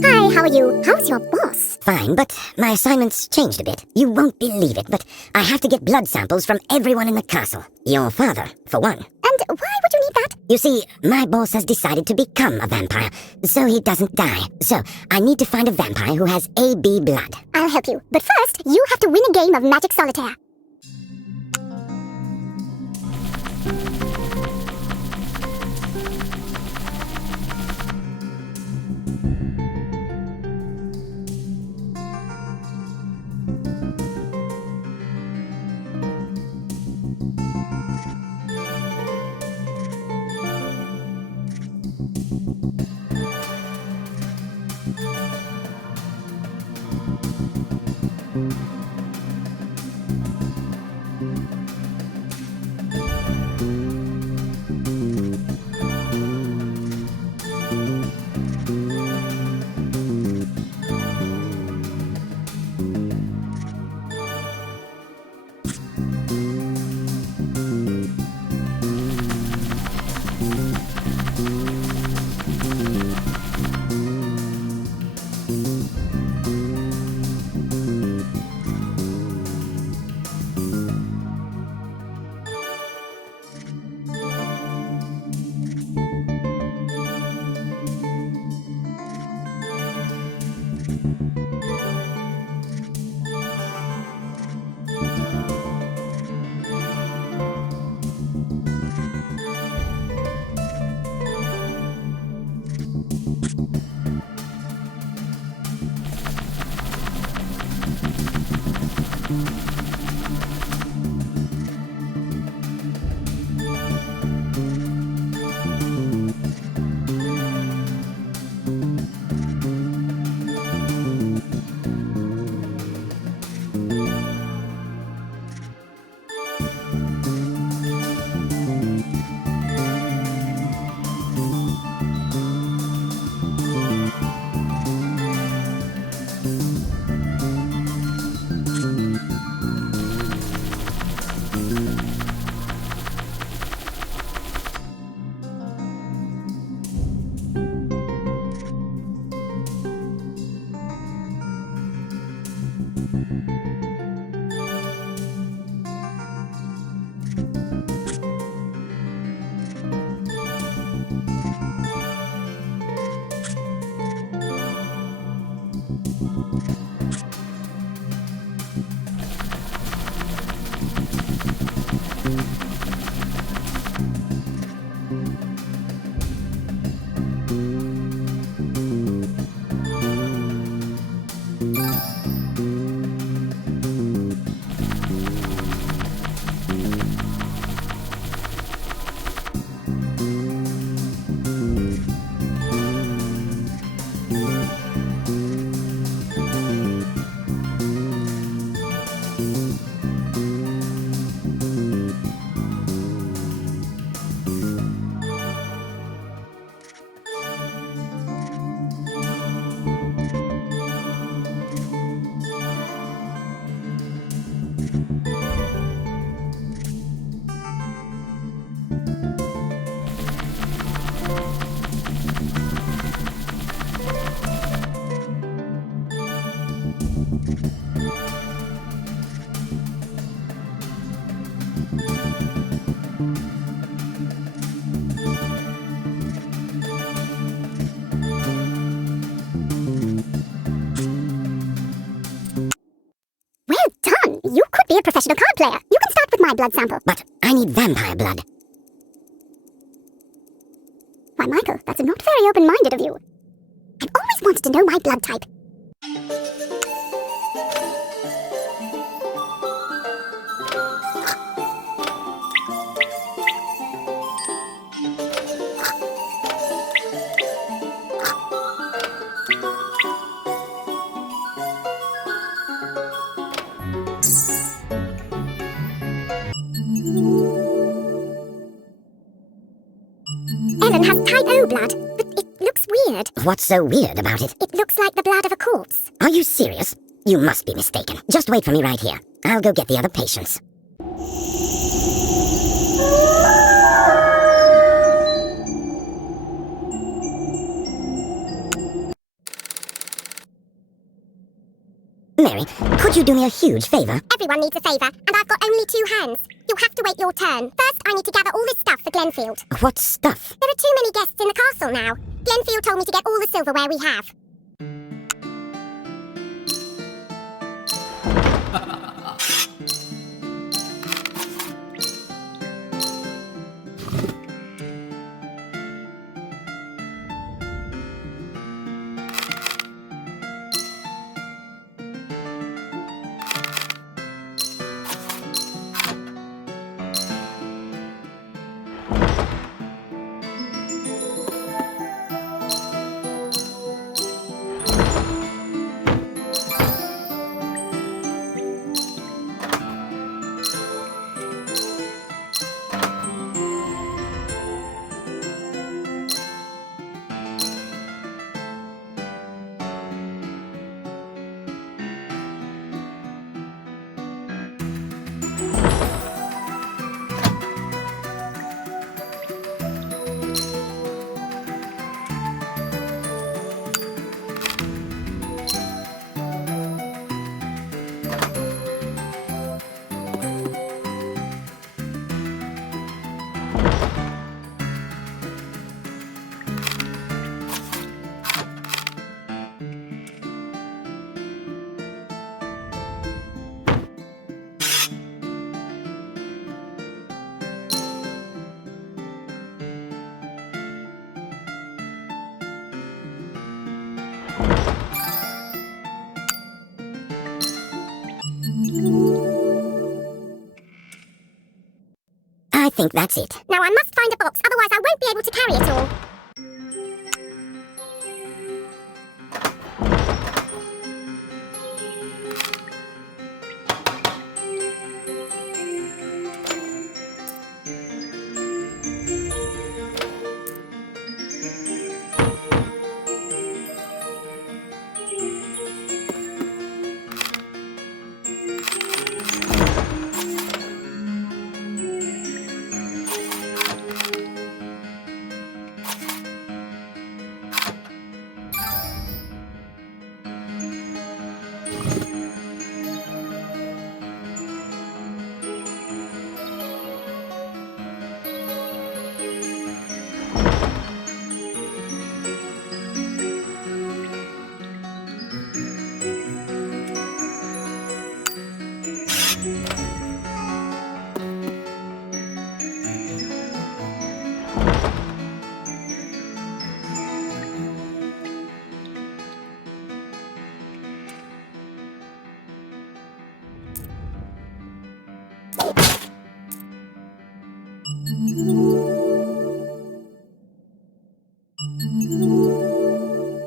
Hi, how are you? How's your boss? Fine, but my assignment's changed a bit. You won't believe it, but I have to get blood samples from everyone in the castle. Your father, for one. And why would you need that? You see, my boss has decided to become a vampire, so he doesn't die. So, I need to find a vampire who has AB blood. I'll help you. But first, you have to win a game of Magic Solitaire. Well done! You could be a professional card player. You can start with my blood sample. But I need vampire blood. Why, Michael, that's not very open-minded of you. I've always wanted to know my blood type. Ellen has type O blood, but it looks weird. What's so weird about it? It looks like the blood of a corpse. Are you serious? You must be mistaken. Just wait for me right here. I'll go get the other patients. Mary, could you do me a huge favor? Everyone needs a favour, and I've got only 2 hands. You'll have to wait your turn. First, I need to gather all this stuff for Glenfield. What stuff? There are too many guests in the castle now. Glenfield told me to get all the silverware we have. I think that's it. Now I must find a box, otherwise I won't be able to carry it all.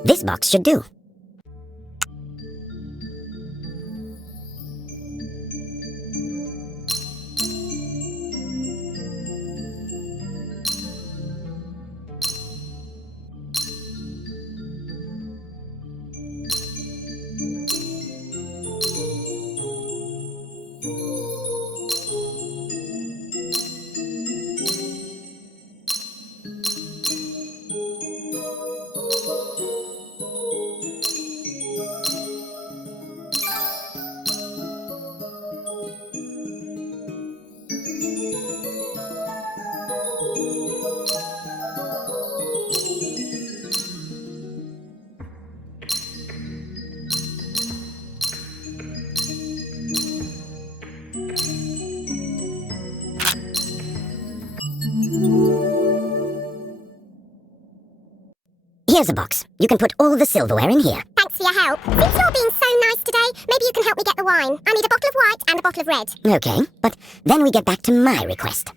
This box should do. Here's a box. You can put all the silverware in here. Thanks for your help. Since you're being so nice today, maybe you can help me get the wine. I need a bottle of white and a bottle of red. Okay, but then we get back to my request.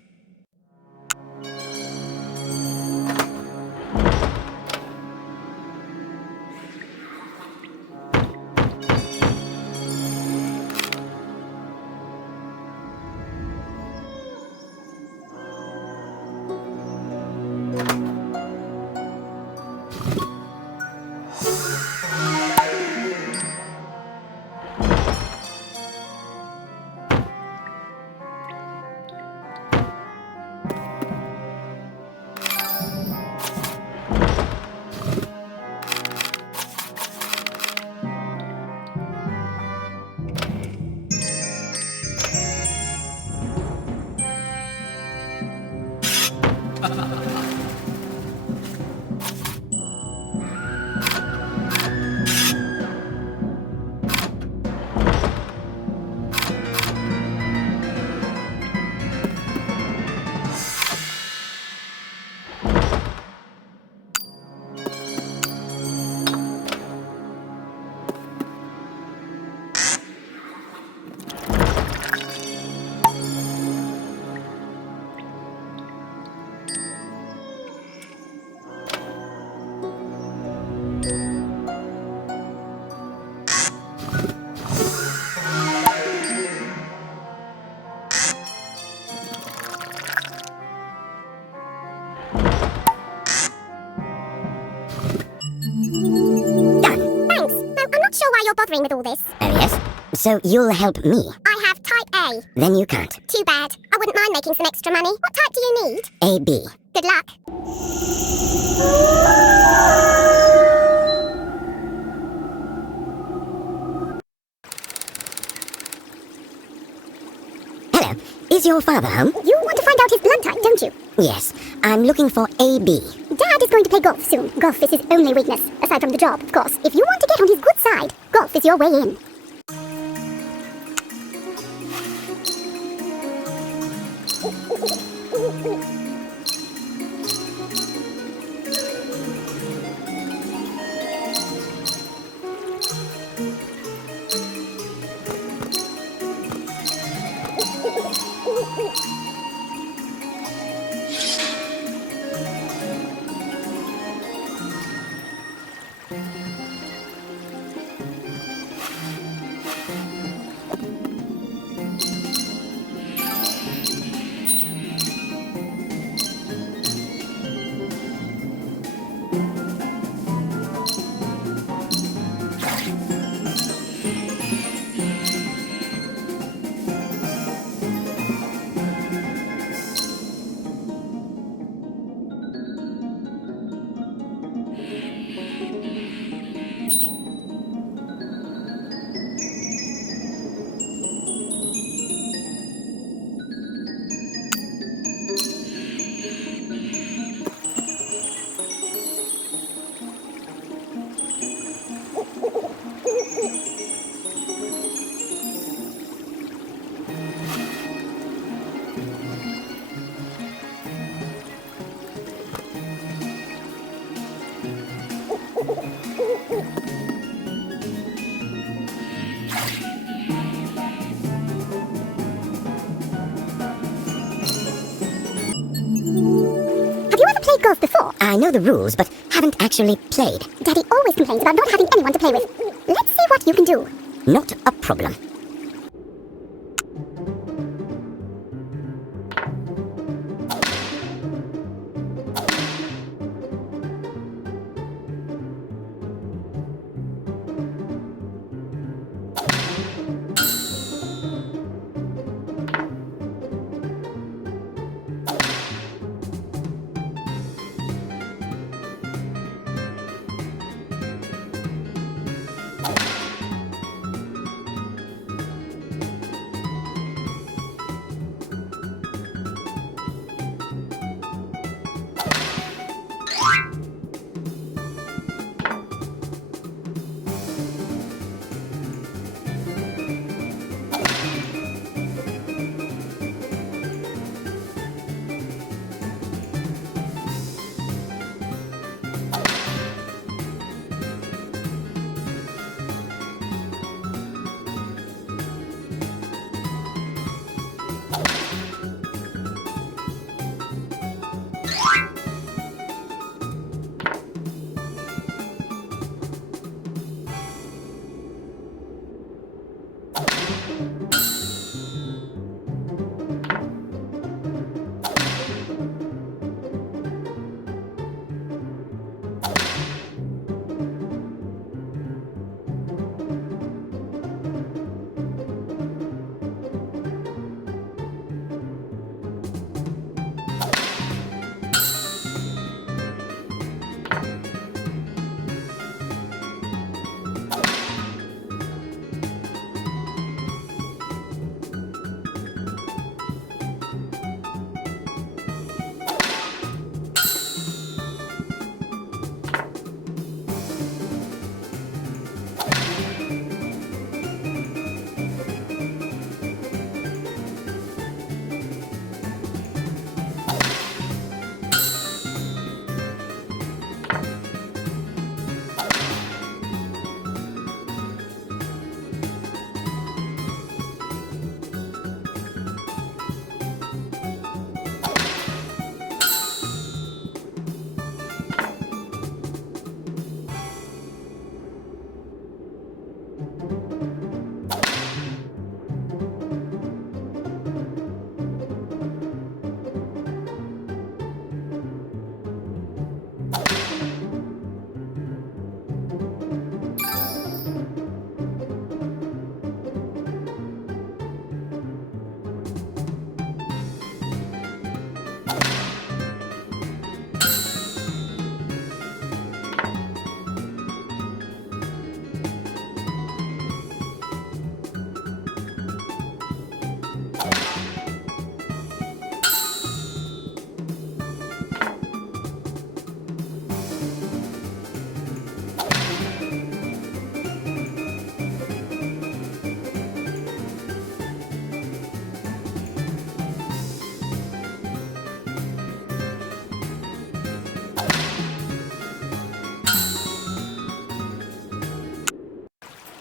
Bothering with all this. Oh, yes? So you'll help me? I have type A. Then you can't. Too bad. I wouldn't mind making some extra money. What type do you need? AB. Good luck. Hello. Is your father home? You want to find out his blood type, don't you? Yes. I'm looking for AB. Dad is going to play golf soon. Golf is his only weakness, aside from the job, of course. If you want to get on his good side, golf is your way in. played golf before? I know the rules, but haven't actually played. Daddy always complains about not having anyone to play with. Let's see what you can do. Not a problem.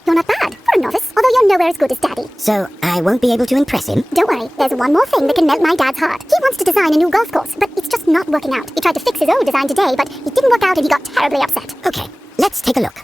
You're not bad for a novice, although you're nowhere as good as Daddy. So I won't be able to impress him? Don't worry, there's one more thing that can melt my dad's heart. He wants to design a new golf course, but it's just not working out. He tried to fix his old design today, but it didn't work out and he got terribly upset. Okay, let's take a look.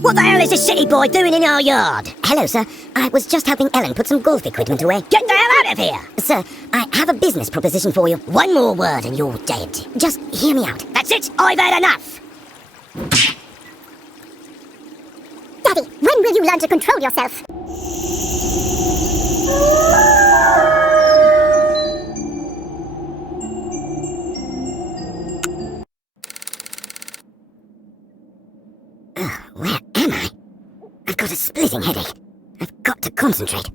What the hell is this city boy doing in our yard? Hello, sir. I was just helping Ellen put some golf equipment away. Get the hell out of here! Sir, I have a business proposition for you. One more word and you're dead. Just hear me out. That's it, I've had enough! you learn to control yourself? Where am I? I've got a splitting headache. I've got to concentrate.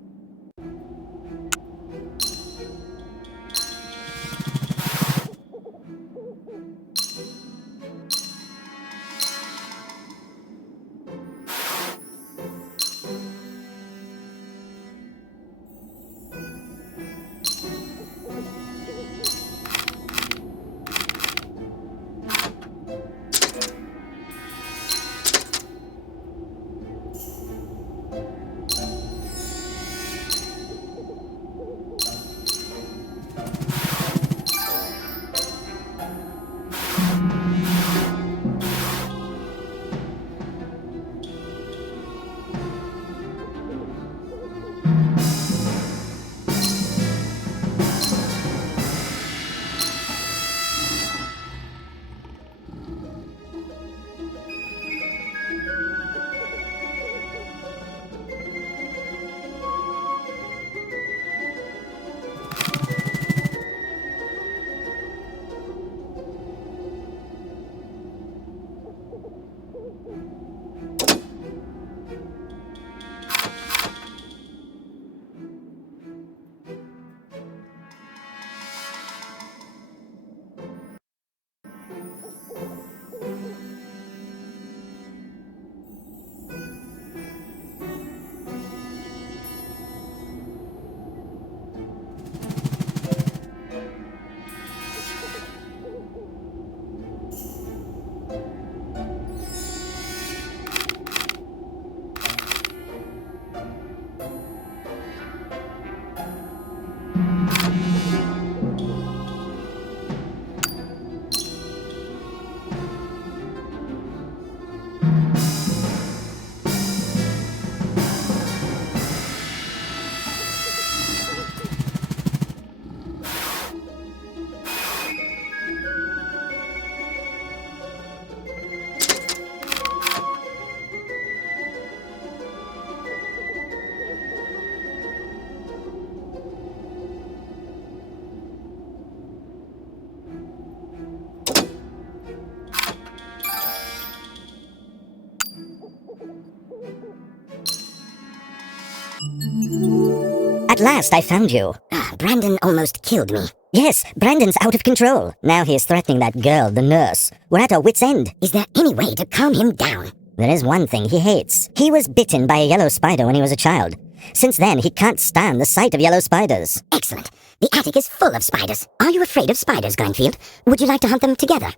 At last I found you. Brandon almost killed me. Yes, Brandon's out of control. Now he is threatening that girl, the nurse. We're at our wits' end. Is there any way to calm him down? There is one thing he hates. He was bitten by a yellow spider when he was a child. Since then, he can't stand the sight of yellow spiders. Excellent. The attic is full of spiders. Are you afraid of spiders, Grindfield? Would you like to hunt them together?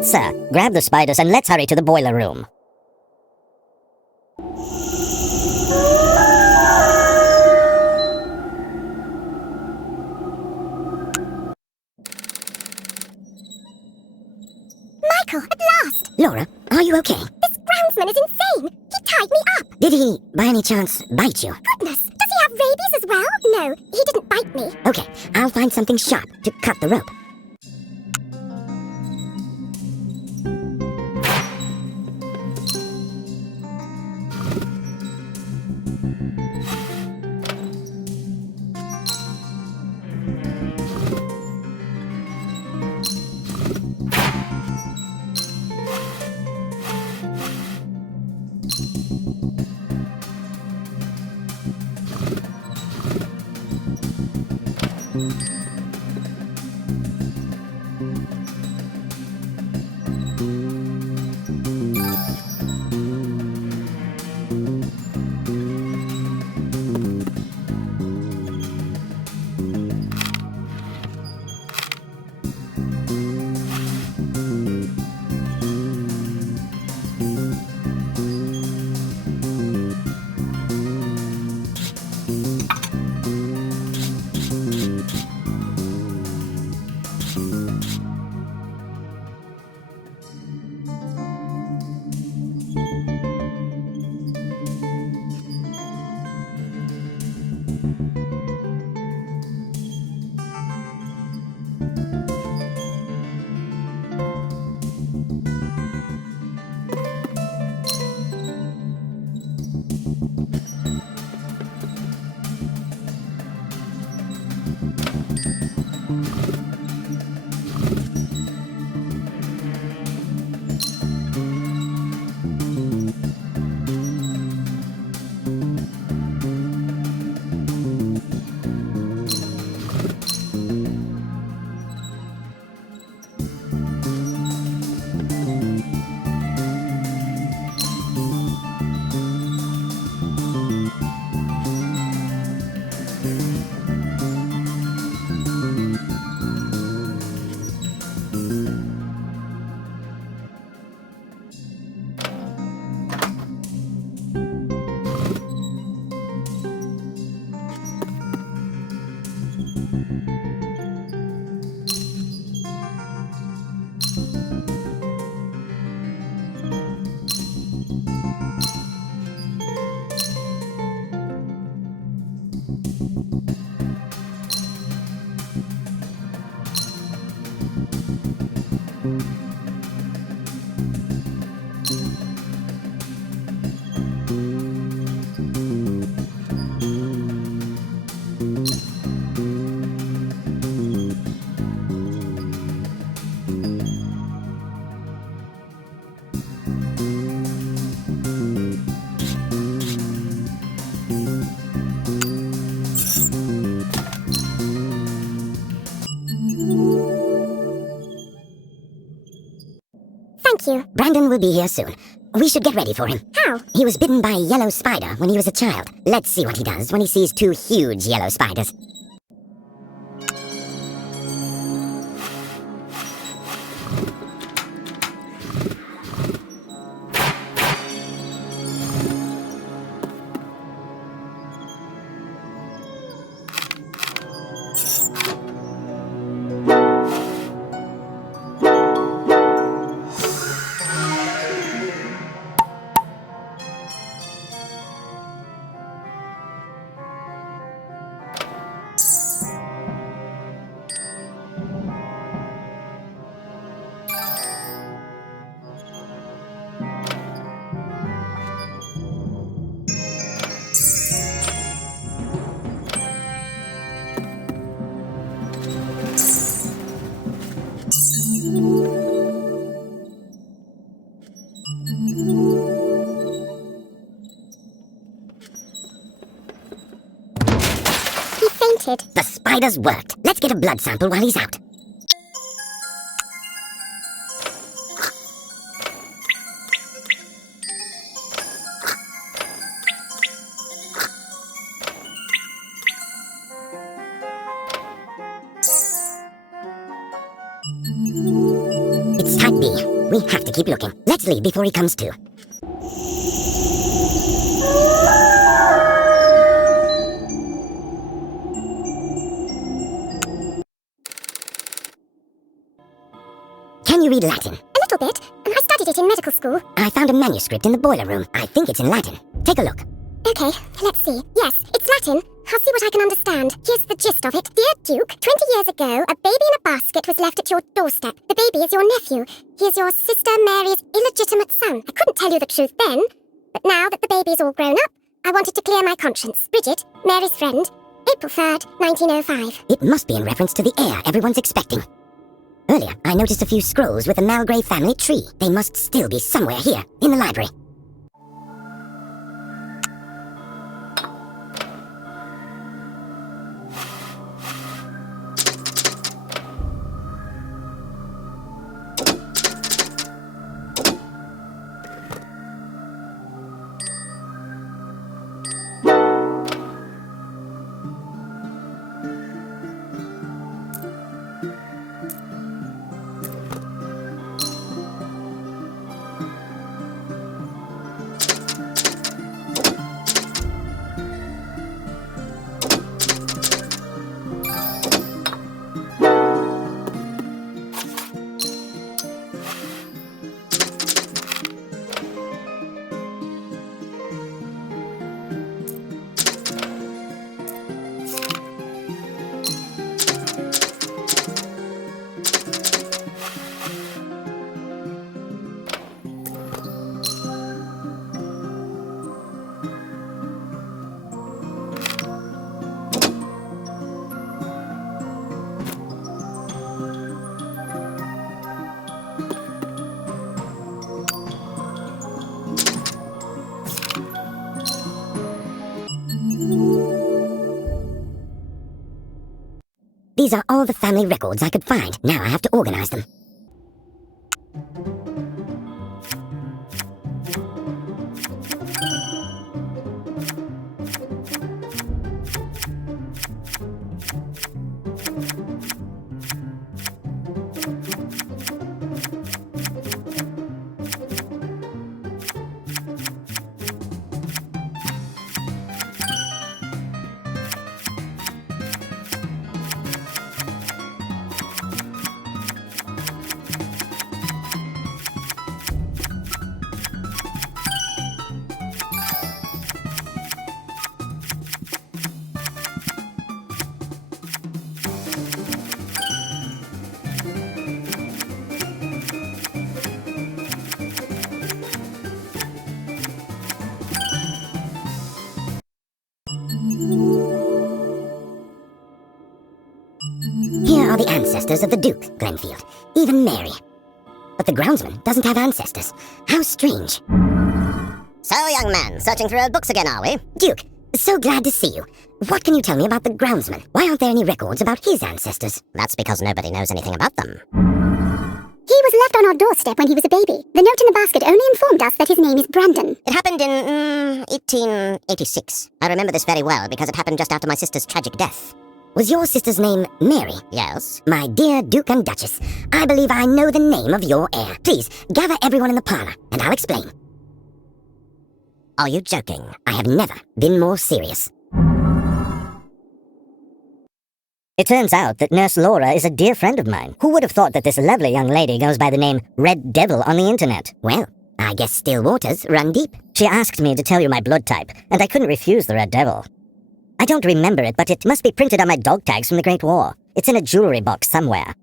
Sir, grab the spiders and let's hurry to the boiler room. Michael, at last! Laura, are you okay? This groundsman is insane! He tied me up! Did he, by any chance, bite you? Goodness! Does he have rabies as well? No, he didn't bite me. Okay, I'll find something sharp to cut the rope. Thank you. Brandon will be here soon. We should get ready for him. How? He was bitten by a yellow spider when he was a child. Let's see what he does when he sees two huge yellow spiders. He fainted. The spiders worked. Let's get a blood sample while he's out. It's type B. We have to keep looking. Let's leave before he comes to. Can you read Latin? A little bit. I studied it in medical school. I found a manuscript in the boiler room. I think it's in Latin. Take a look. Okay, let's see. Yes, it's Latin. I'll see what I can understand. Here's the gist of it. Dear Duke, 20 years ago, a baby in a basket was left at your doorstep. The baby is your nephew. He is your sister Mary's illegitimate son. I couldn't tell you the truth then. But now that the baby's all grown up, I wanted to clear my conscience. Bridget, Mary's friend, April 3rd, 1905. It must be in reference to the heir everyone's expecting. Earlier, I noticed a few scrolls with the Malgrave family tree. They must still be somewhere here, in the library. These are all the family records I could find. Now I have to organize them. Here are the ancestors of the Duke, Glenfield. Even Mary. But the groundsman doesn't have ancestors. How strange. So, young man, searching through old books again, are we? Duke, so glad to see you. What can you tell me about the groundsman? Why aren't there any records about his ancestors? That's because nobody knows anything about them. He was left on our doorstep when he was a baby. The note in the basket only informed us that his name is Brandon. It happened in 1886. I remember this very well because it happened just after my sister's tragic death. Was your sister's name Mary? Yes? My dear Duke and Duchess, I believe I know the name of your heir. Please, gather everyone in the parlor, and I'll explain. Are you joking? I have never been more serious. It turns out that Nurse Laura is a dear friend of mine. Who would have thought that this lovely young lady goes by the name Red Devil on the internet? Well, I guess still waters run deep. She asked me to tell you my blood type, and I couldn't refuse the Red Devil. I don't remember it, but it must be printed on my dog tags from the Great War. It's in a jewelry box somewhere.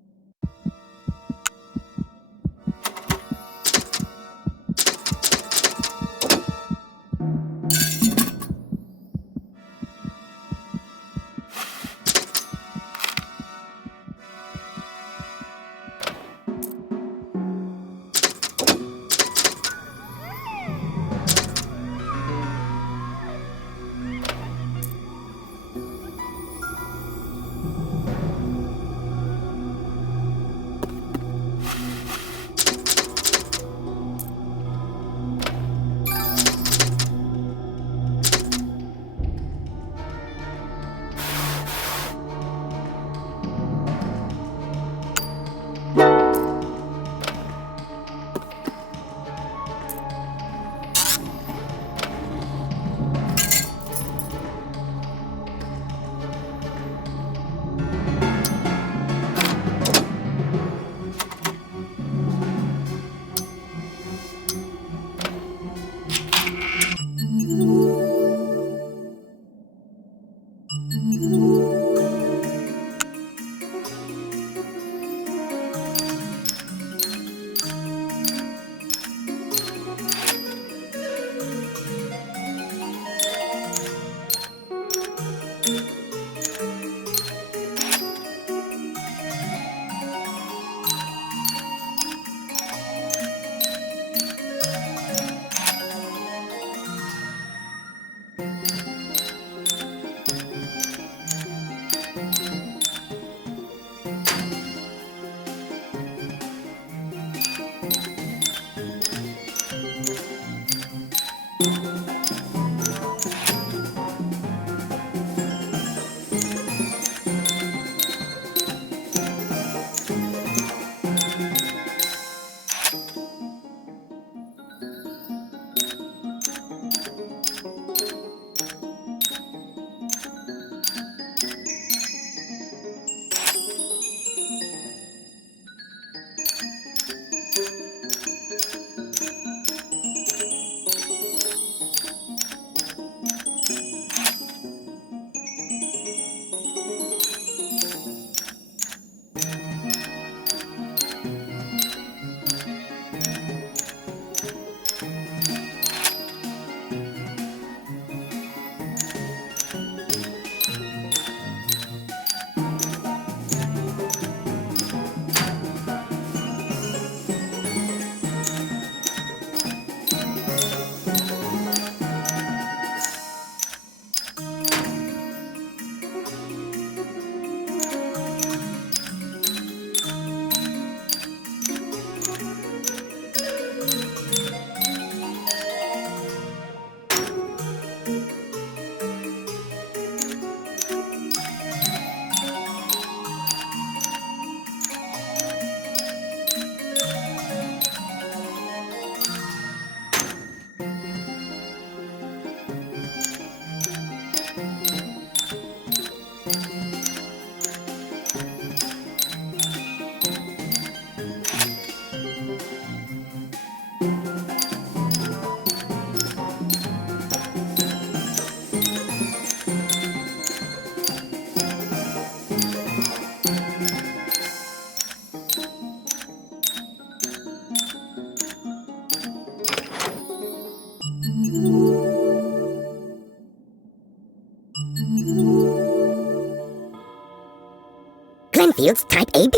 Springfield's Type AB.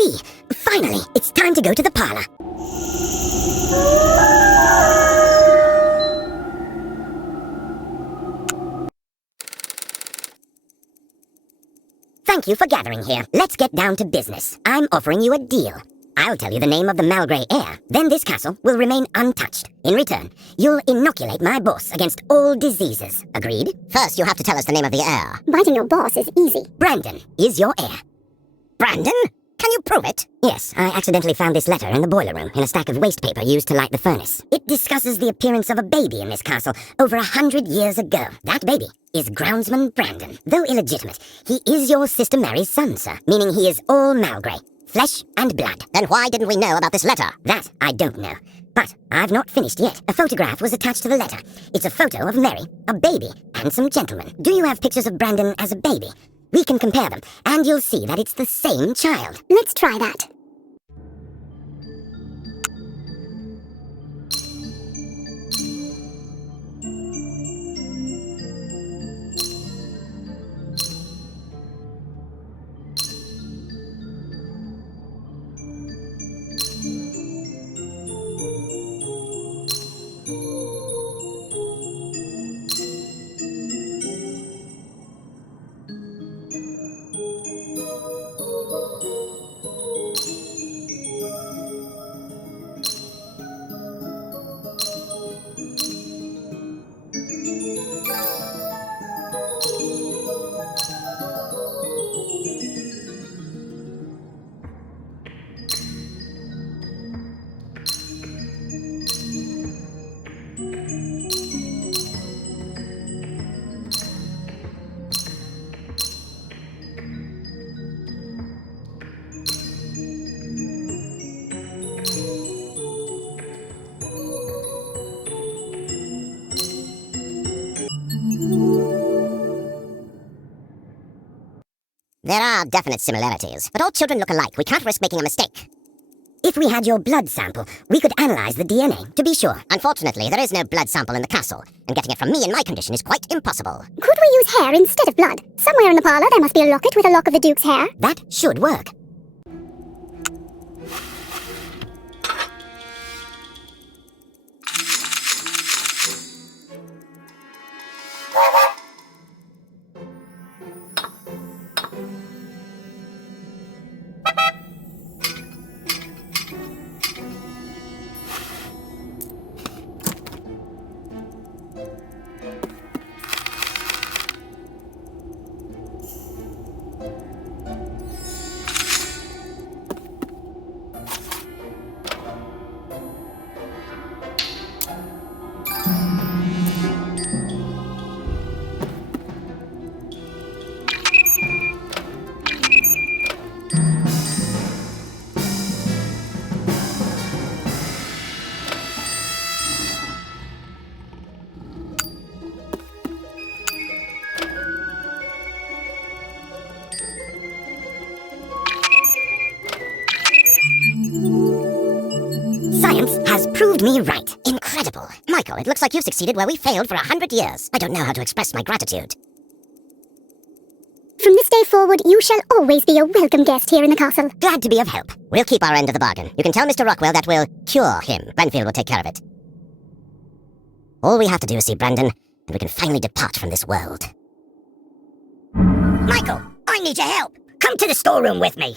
Finally, it's time to go to the parlor. Thank you for gathering here. Let's get down to business. I'm offering you a deal. I'll tell you the name of the Malgrey heir. Then this castle will remain untouched. In return, you'll inoculate my boss against all diseases. Agreed? First, you have to tell us the name of the heir. Biting your boss is easy. Brandon is your heir. Brandon? Can you prove it? Yes, I accidentally found this letter in the boiler room in a stack of waste paper used to light the furnace. It discusses the appearance of a baby in this castle over 100 years ago. That baby is groundsman Brandon. Though illegitimate, he is your sister Mary's son, sir, meaning he is all Malgrey. Flesh and blood. Then why didn't we know about this letter? That I don't know. But I've not finished yet. A photograph was attached to the letter. It's a photo of Mary, a baby, and some gentlemen. Do you have pictures of Brandon as a baby? We can compare them, and you'll see that it's the same child. Let's try that. There are definite similarities, but all children look alike. We can't risk making a mistake. If we had your blood sample, we could analyze the DNA, to be sure. Unfortunately, there is no blood sample in the castle, and getting it from me in my condition is quite impossible. Could we use hair instead of blood? Somewhere in the parlor there must be a locket with a lock of the Duke's hair. That should work. Science has proved me right. Incredible. Michael, it looks like you've succeeded where we failed for 100 years. I don't know how to express my gratitude. From this day forward, you shall always be a welcome guest here in the castle. Glad to be of help. We'll keep our end of the bargain. You can tell Mr. Rockwell that we'll cure him. Renfield will take care of it. All we have to do is see Brandon, and we can finally depart from this world. Michael, I need your help. Come to the storeroom with me.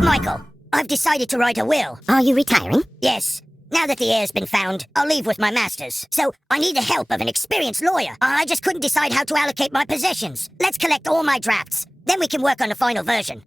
Michael, I've decided to write a will. Are you retiring? Yes. Now that the heir's been found, I'll leave with my masters. So, I need the help of an experienced lawyer. I just couldn't decide how to allocate my possessions. Let's collect all my drafts. Then we can work on the final version.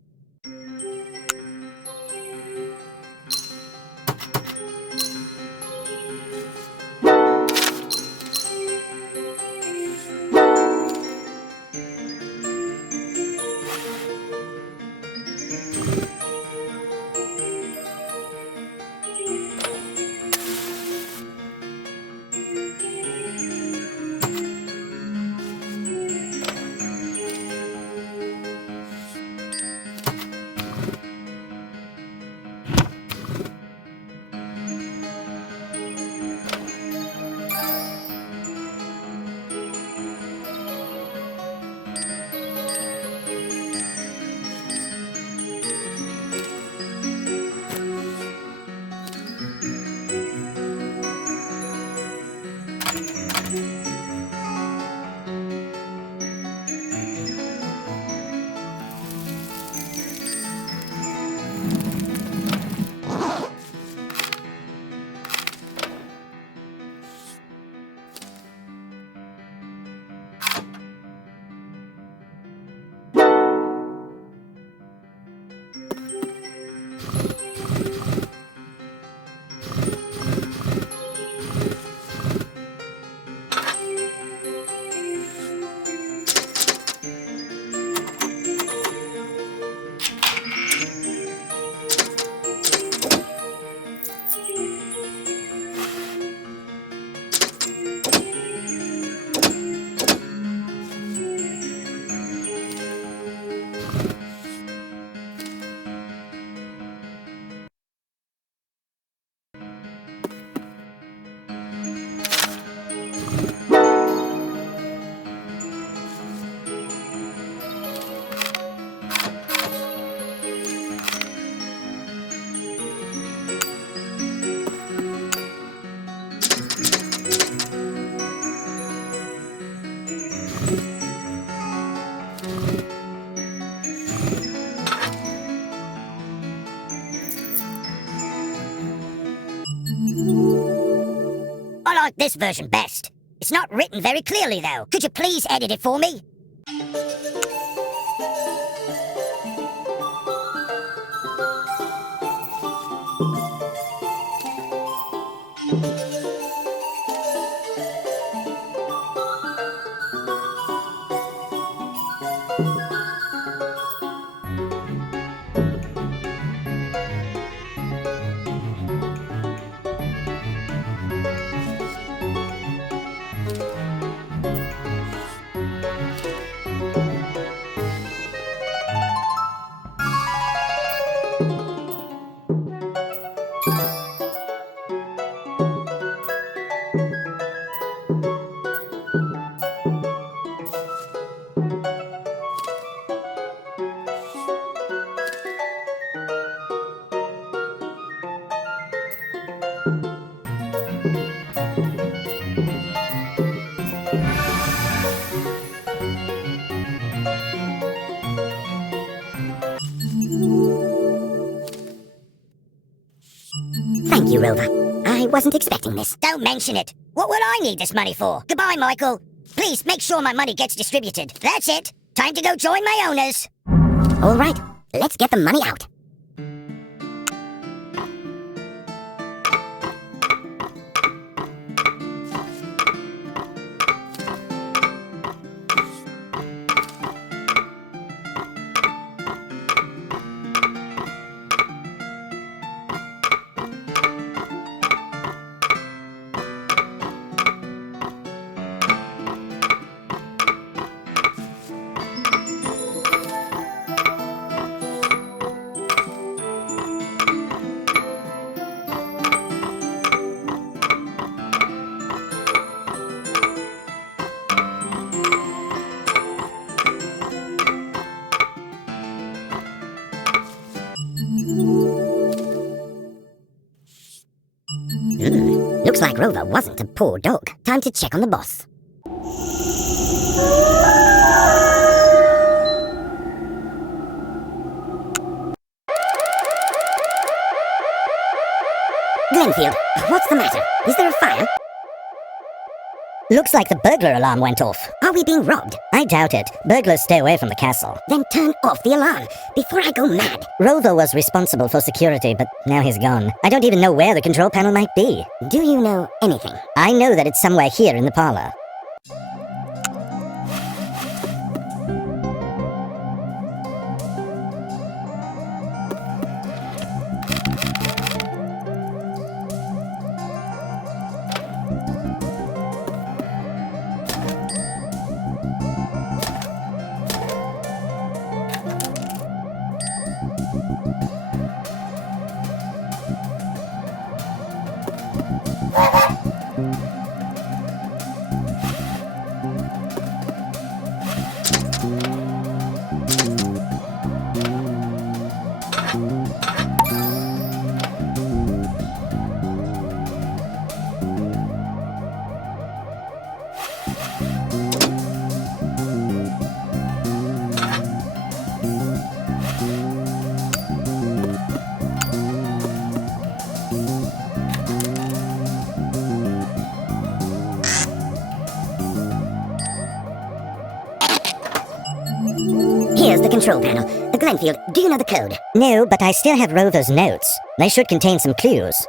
this version best. It's not written very clearly, though. Could you please edit it for me? Thank you, Rover. I wasn't expecting this. Don't mention it. What will I need this money for? Goodbye, Michael. Please make sure my money gets distributed. That's it. Time to go join my owners. All right, let's get the money out. Looks like Rover wasn't a poor dog. Time to check on the boss. Glenfield, what's the matter? Is there a fire? Looks like the burglar alarm went off. Are we being robbed? I doubt it. Burglars stay away from the castle. Then turn off the alarm before I go mad. Rover was responsible for security, but now he's gone. I don't even know where the control panel might be. Do you know anything? I know that it's somewhere here in the parlor. Here's the control panel. Glenfield, do you know the code? No, but I still have Rover's notes. They should contain some clues.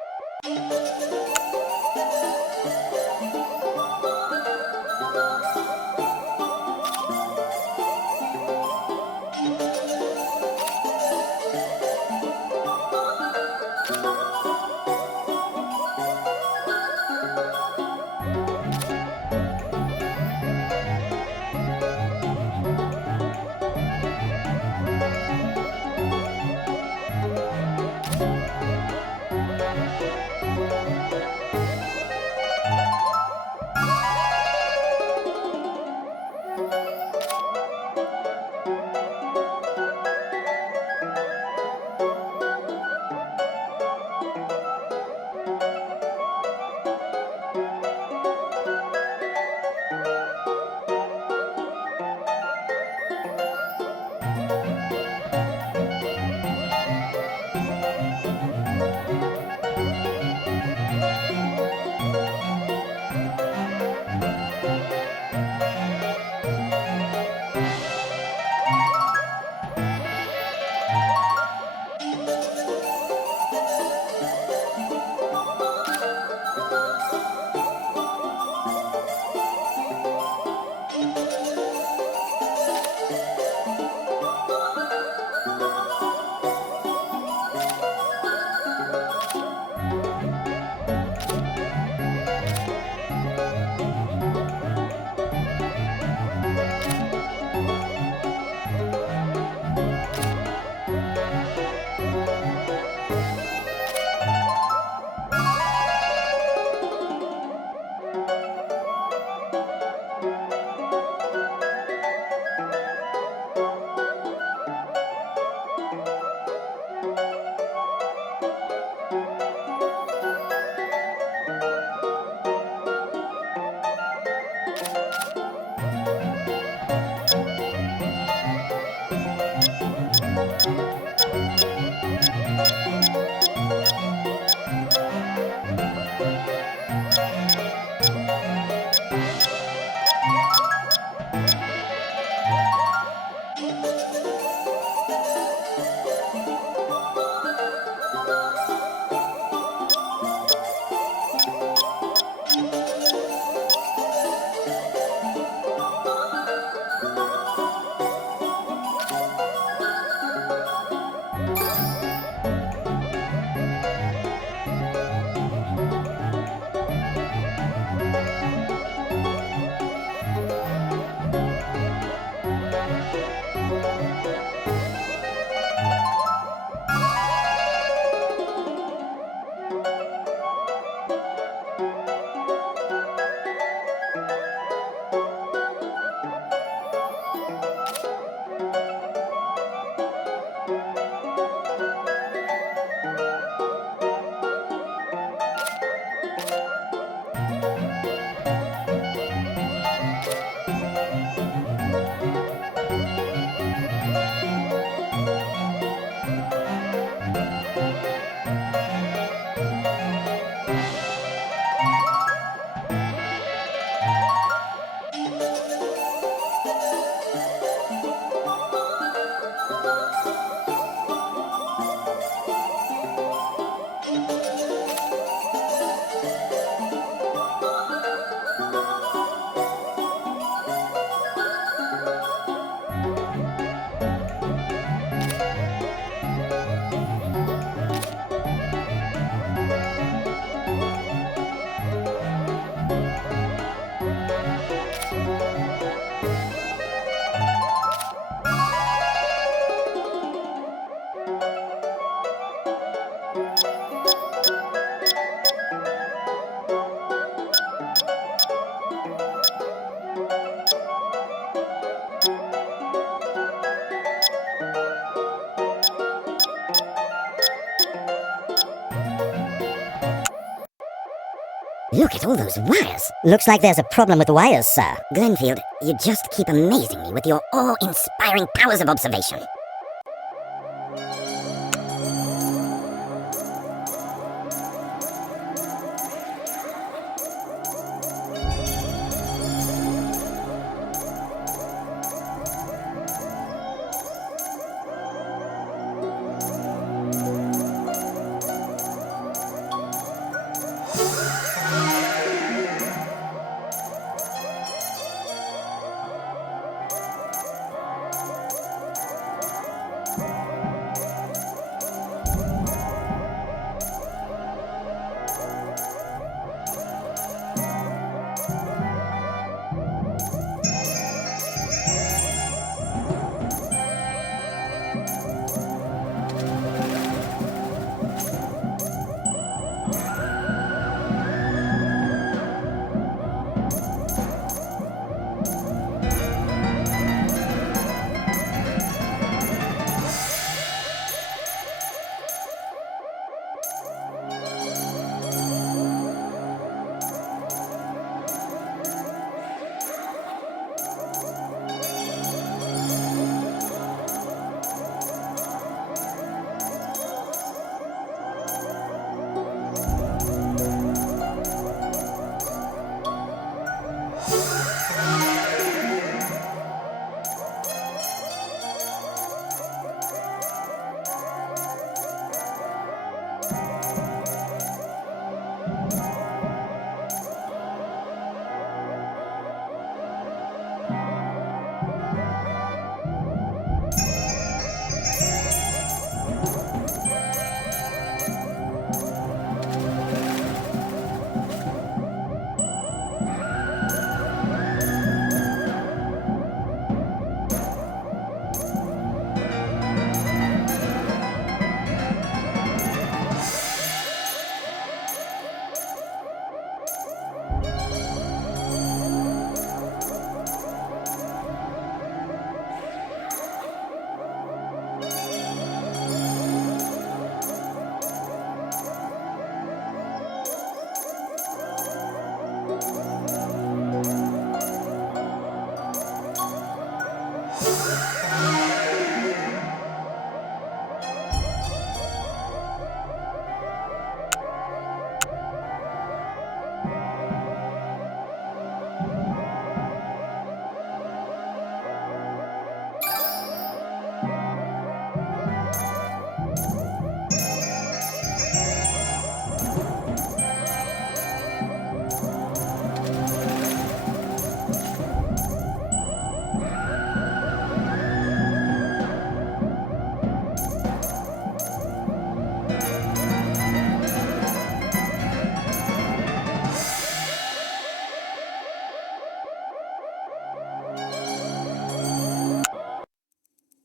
Look at all those wires. Looks like there's a problem with the wires, sir. Glenfield, you just keep amazing me with your awe-inspiring powers of observation.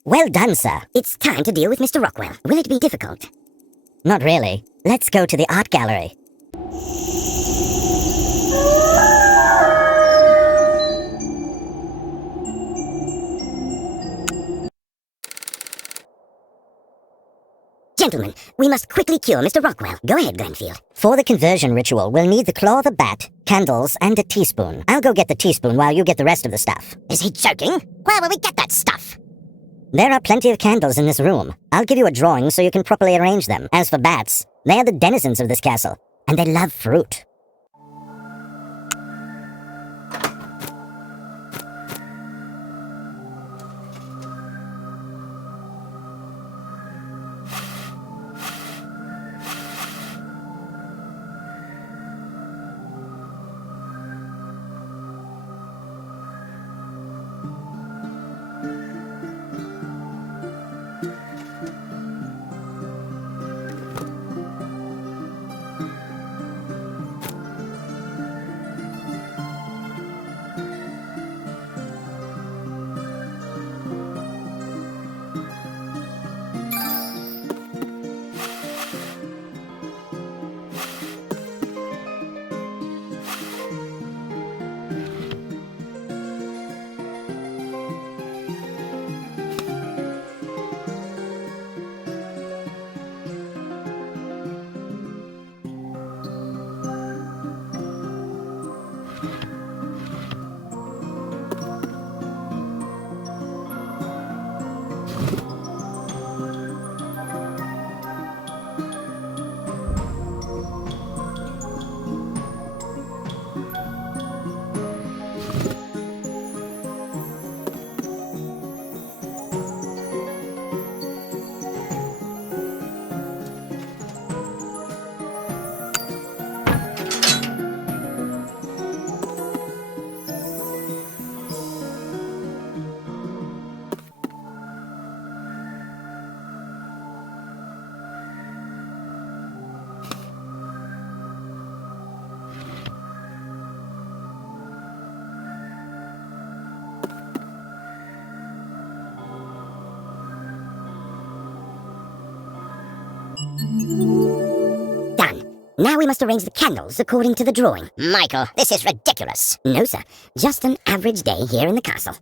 Well done, sir. It's time to deal with Mr. Rockwell. Will it be difficult? Not really. Let's go to the art gallery. Gentlemen, we must quickly cure Mr. Rockwell. Go ahead, Glenfield. For the conversion ritual, we'll need the claw of a bat, candles, and a teaspoon. I'll go get the teaspoon while you get the rest of the stuff. Is he joking? Where will we get that stuff? There are plenty of candles in this room. I'll give you a drawing so you can properly arrange them. As for bats, they are the denizens of this castle, and they love fruit. Done. Now we must arrange the candles according to the drawing. Michael, this is ridiculous. No, sir. Just an average day here in the castle.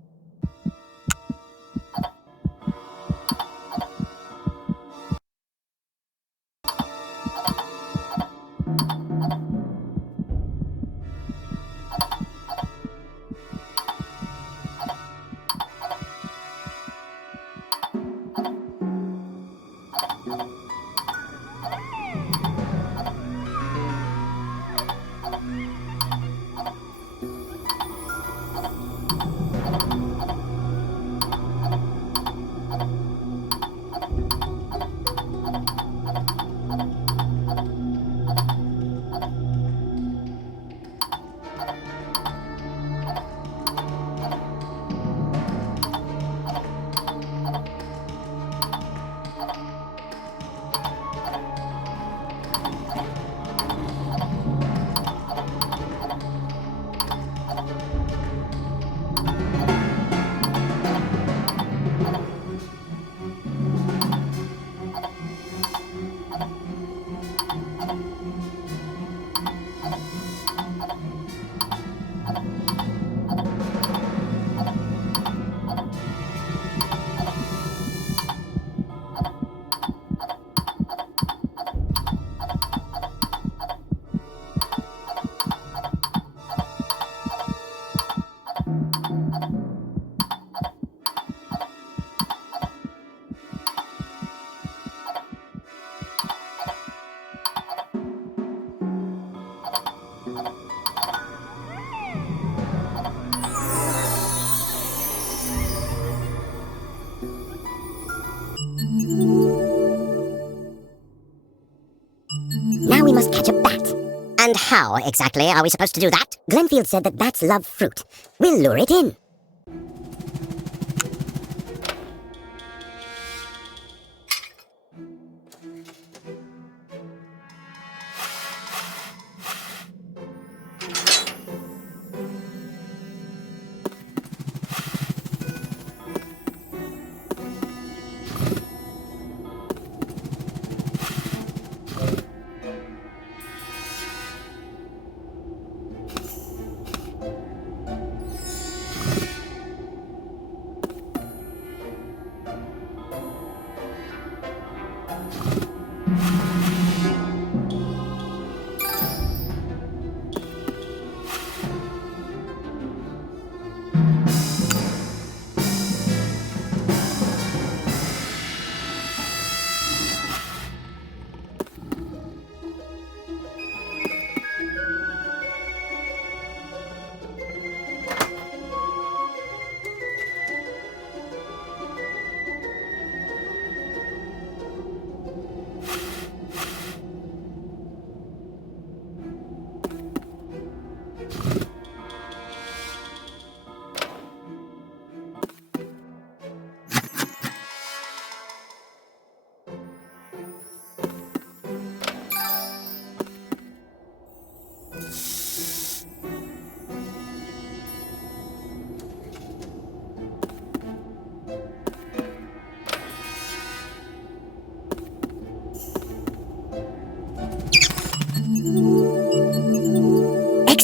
Now we must catch a bat. And how exactly are we supposed to do that? Glenfield said that bats love fruit. We'll lure it in.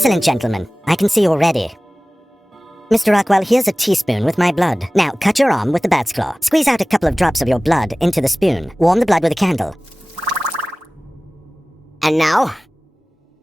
Excellent, gentlemen. I can see you're ready. Mr. Rockwell, here's a teaspoon with my blood. Now, cut your arm with the bat's claw. Squeeze out a couple of drops of your blood into the spoon. Warm the blood with a candle. And now?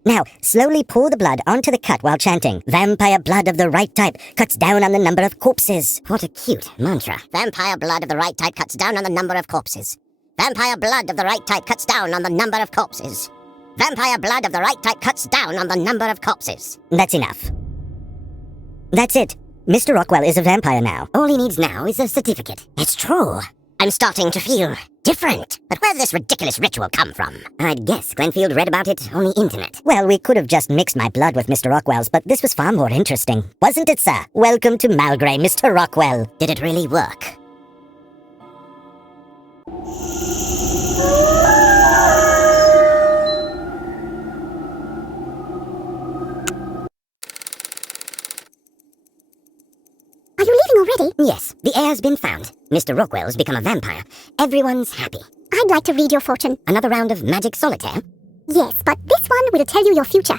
Now, slowly pour the blood onto the cut while chanting, "Vampire blood of the right type cuts down on the number of corpses." What a cute mantra. Vampire blood of the right type cuts down on the number of corpses. Vampire blood of the right type cuts down on the number of corpses. Vampire blood of the right type cuts down on the number of corpses. That's enough. That's it. Mr. Rockwell is a vampire now. All he needs now is a certificate. It's true. I'm starting to feel different. But where did this ridiculous ritual come from? I'd guess Glenfield read about it on the internet. Well, we could have just mixed my blood with Mr. Rockwell's, but this was far more interesting. Wasn't it, sir? Welcome to Malgrey, Mr. Rockwell. Did it really work? Are you leaving already? Yes, the heir's been found. Mr. Rockwell's become a vampire. Everyone's happy. I'd like to read your fortune. Another round of magic solitaire? Yes, but this one will tell you your future.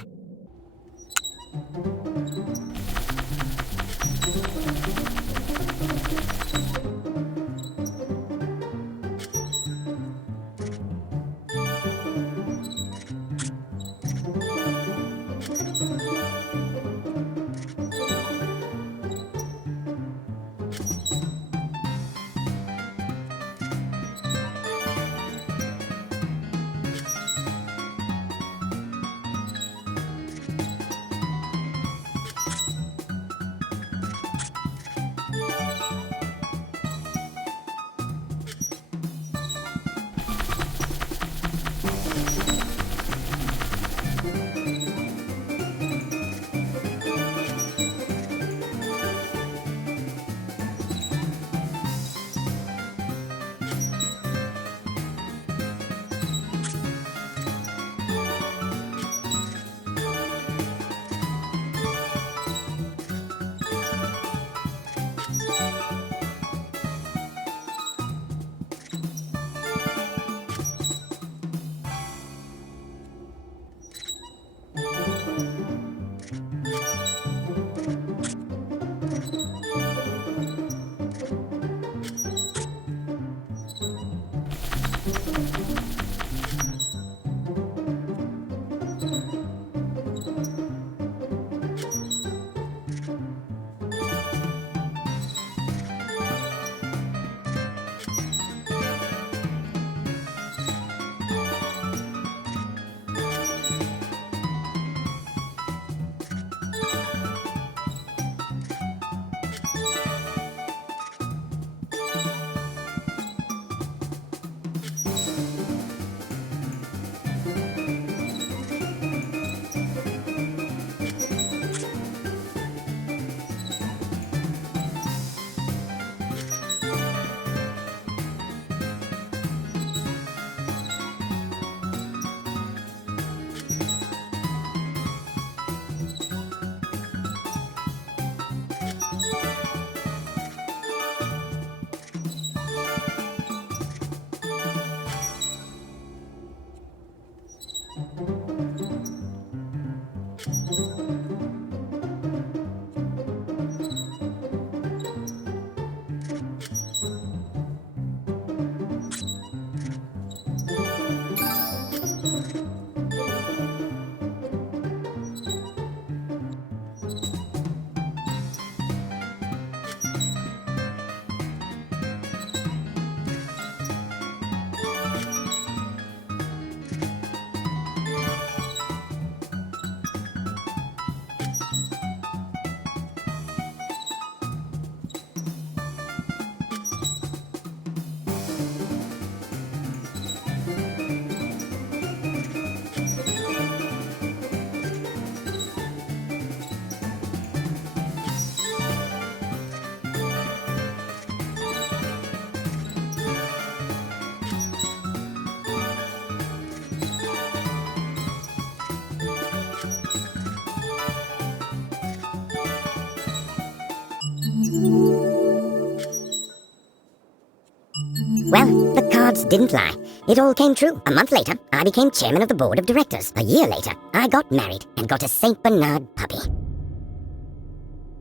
Well, the odds didn't lie. It all came true. A month later, I became chairman of the board of directors. A year later, I got married and got a Saint Bernard puppy.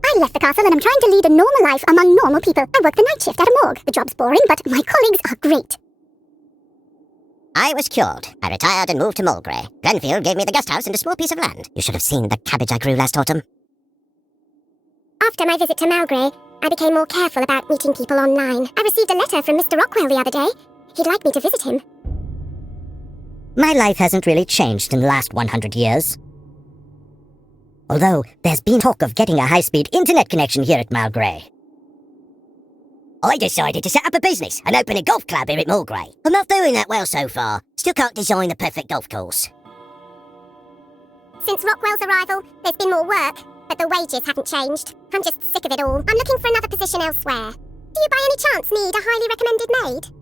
I left the castle and I'm trying to lead a normal life among normal people. I work the night shift at a morgue. The job's boring, but my colleagues are great. I was cured. I retired and moved to Mulgrey. Grenfield gave me the guest house and a small piece of land. You should have seen the cabbage I grew last autumn. After my visit to Mulgrey, I became more careful about meeting people online. I received a letter from Mr. Rockwell the other day. He'd like me to visit him. My life hasn't really changed in the last 100 years. Although, there's been talk of getting a high-speed internet connection here at Mulgrey. I decided to set up a business and open a golf club here at Mulgrey. I'm not doing that well so far. Still can't design the perfect golf course. Since Rockwell's arrival, there's been more work, but the wages haven't changed. I'm just sick of it all. I'm looking for another position elsewhere. Do you by any chance need a highly recommended maid?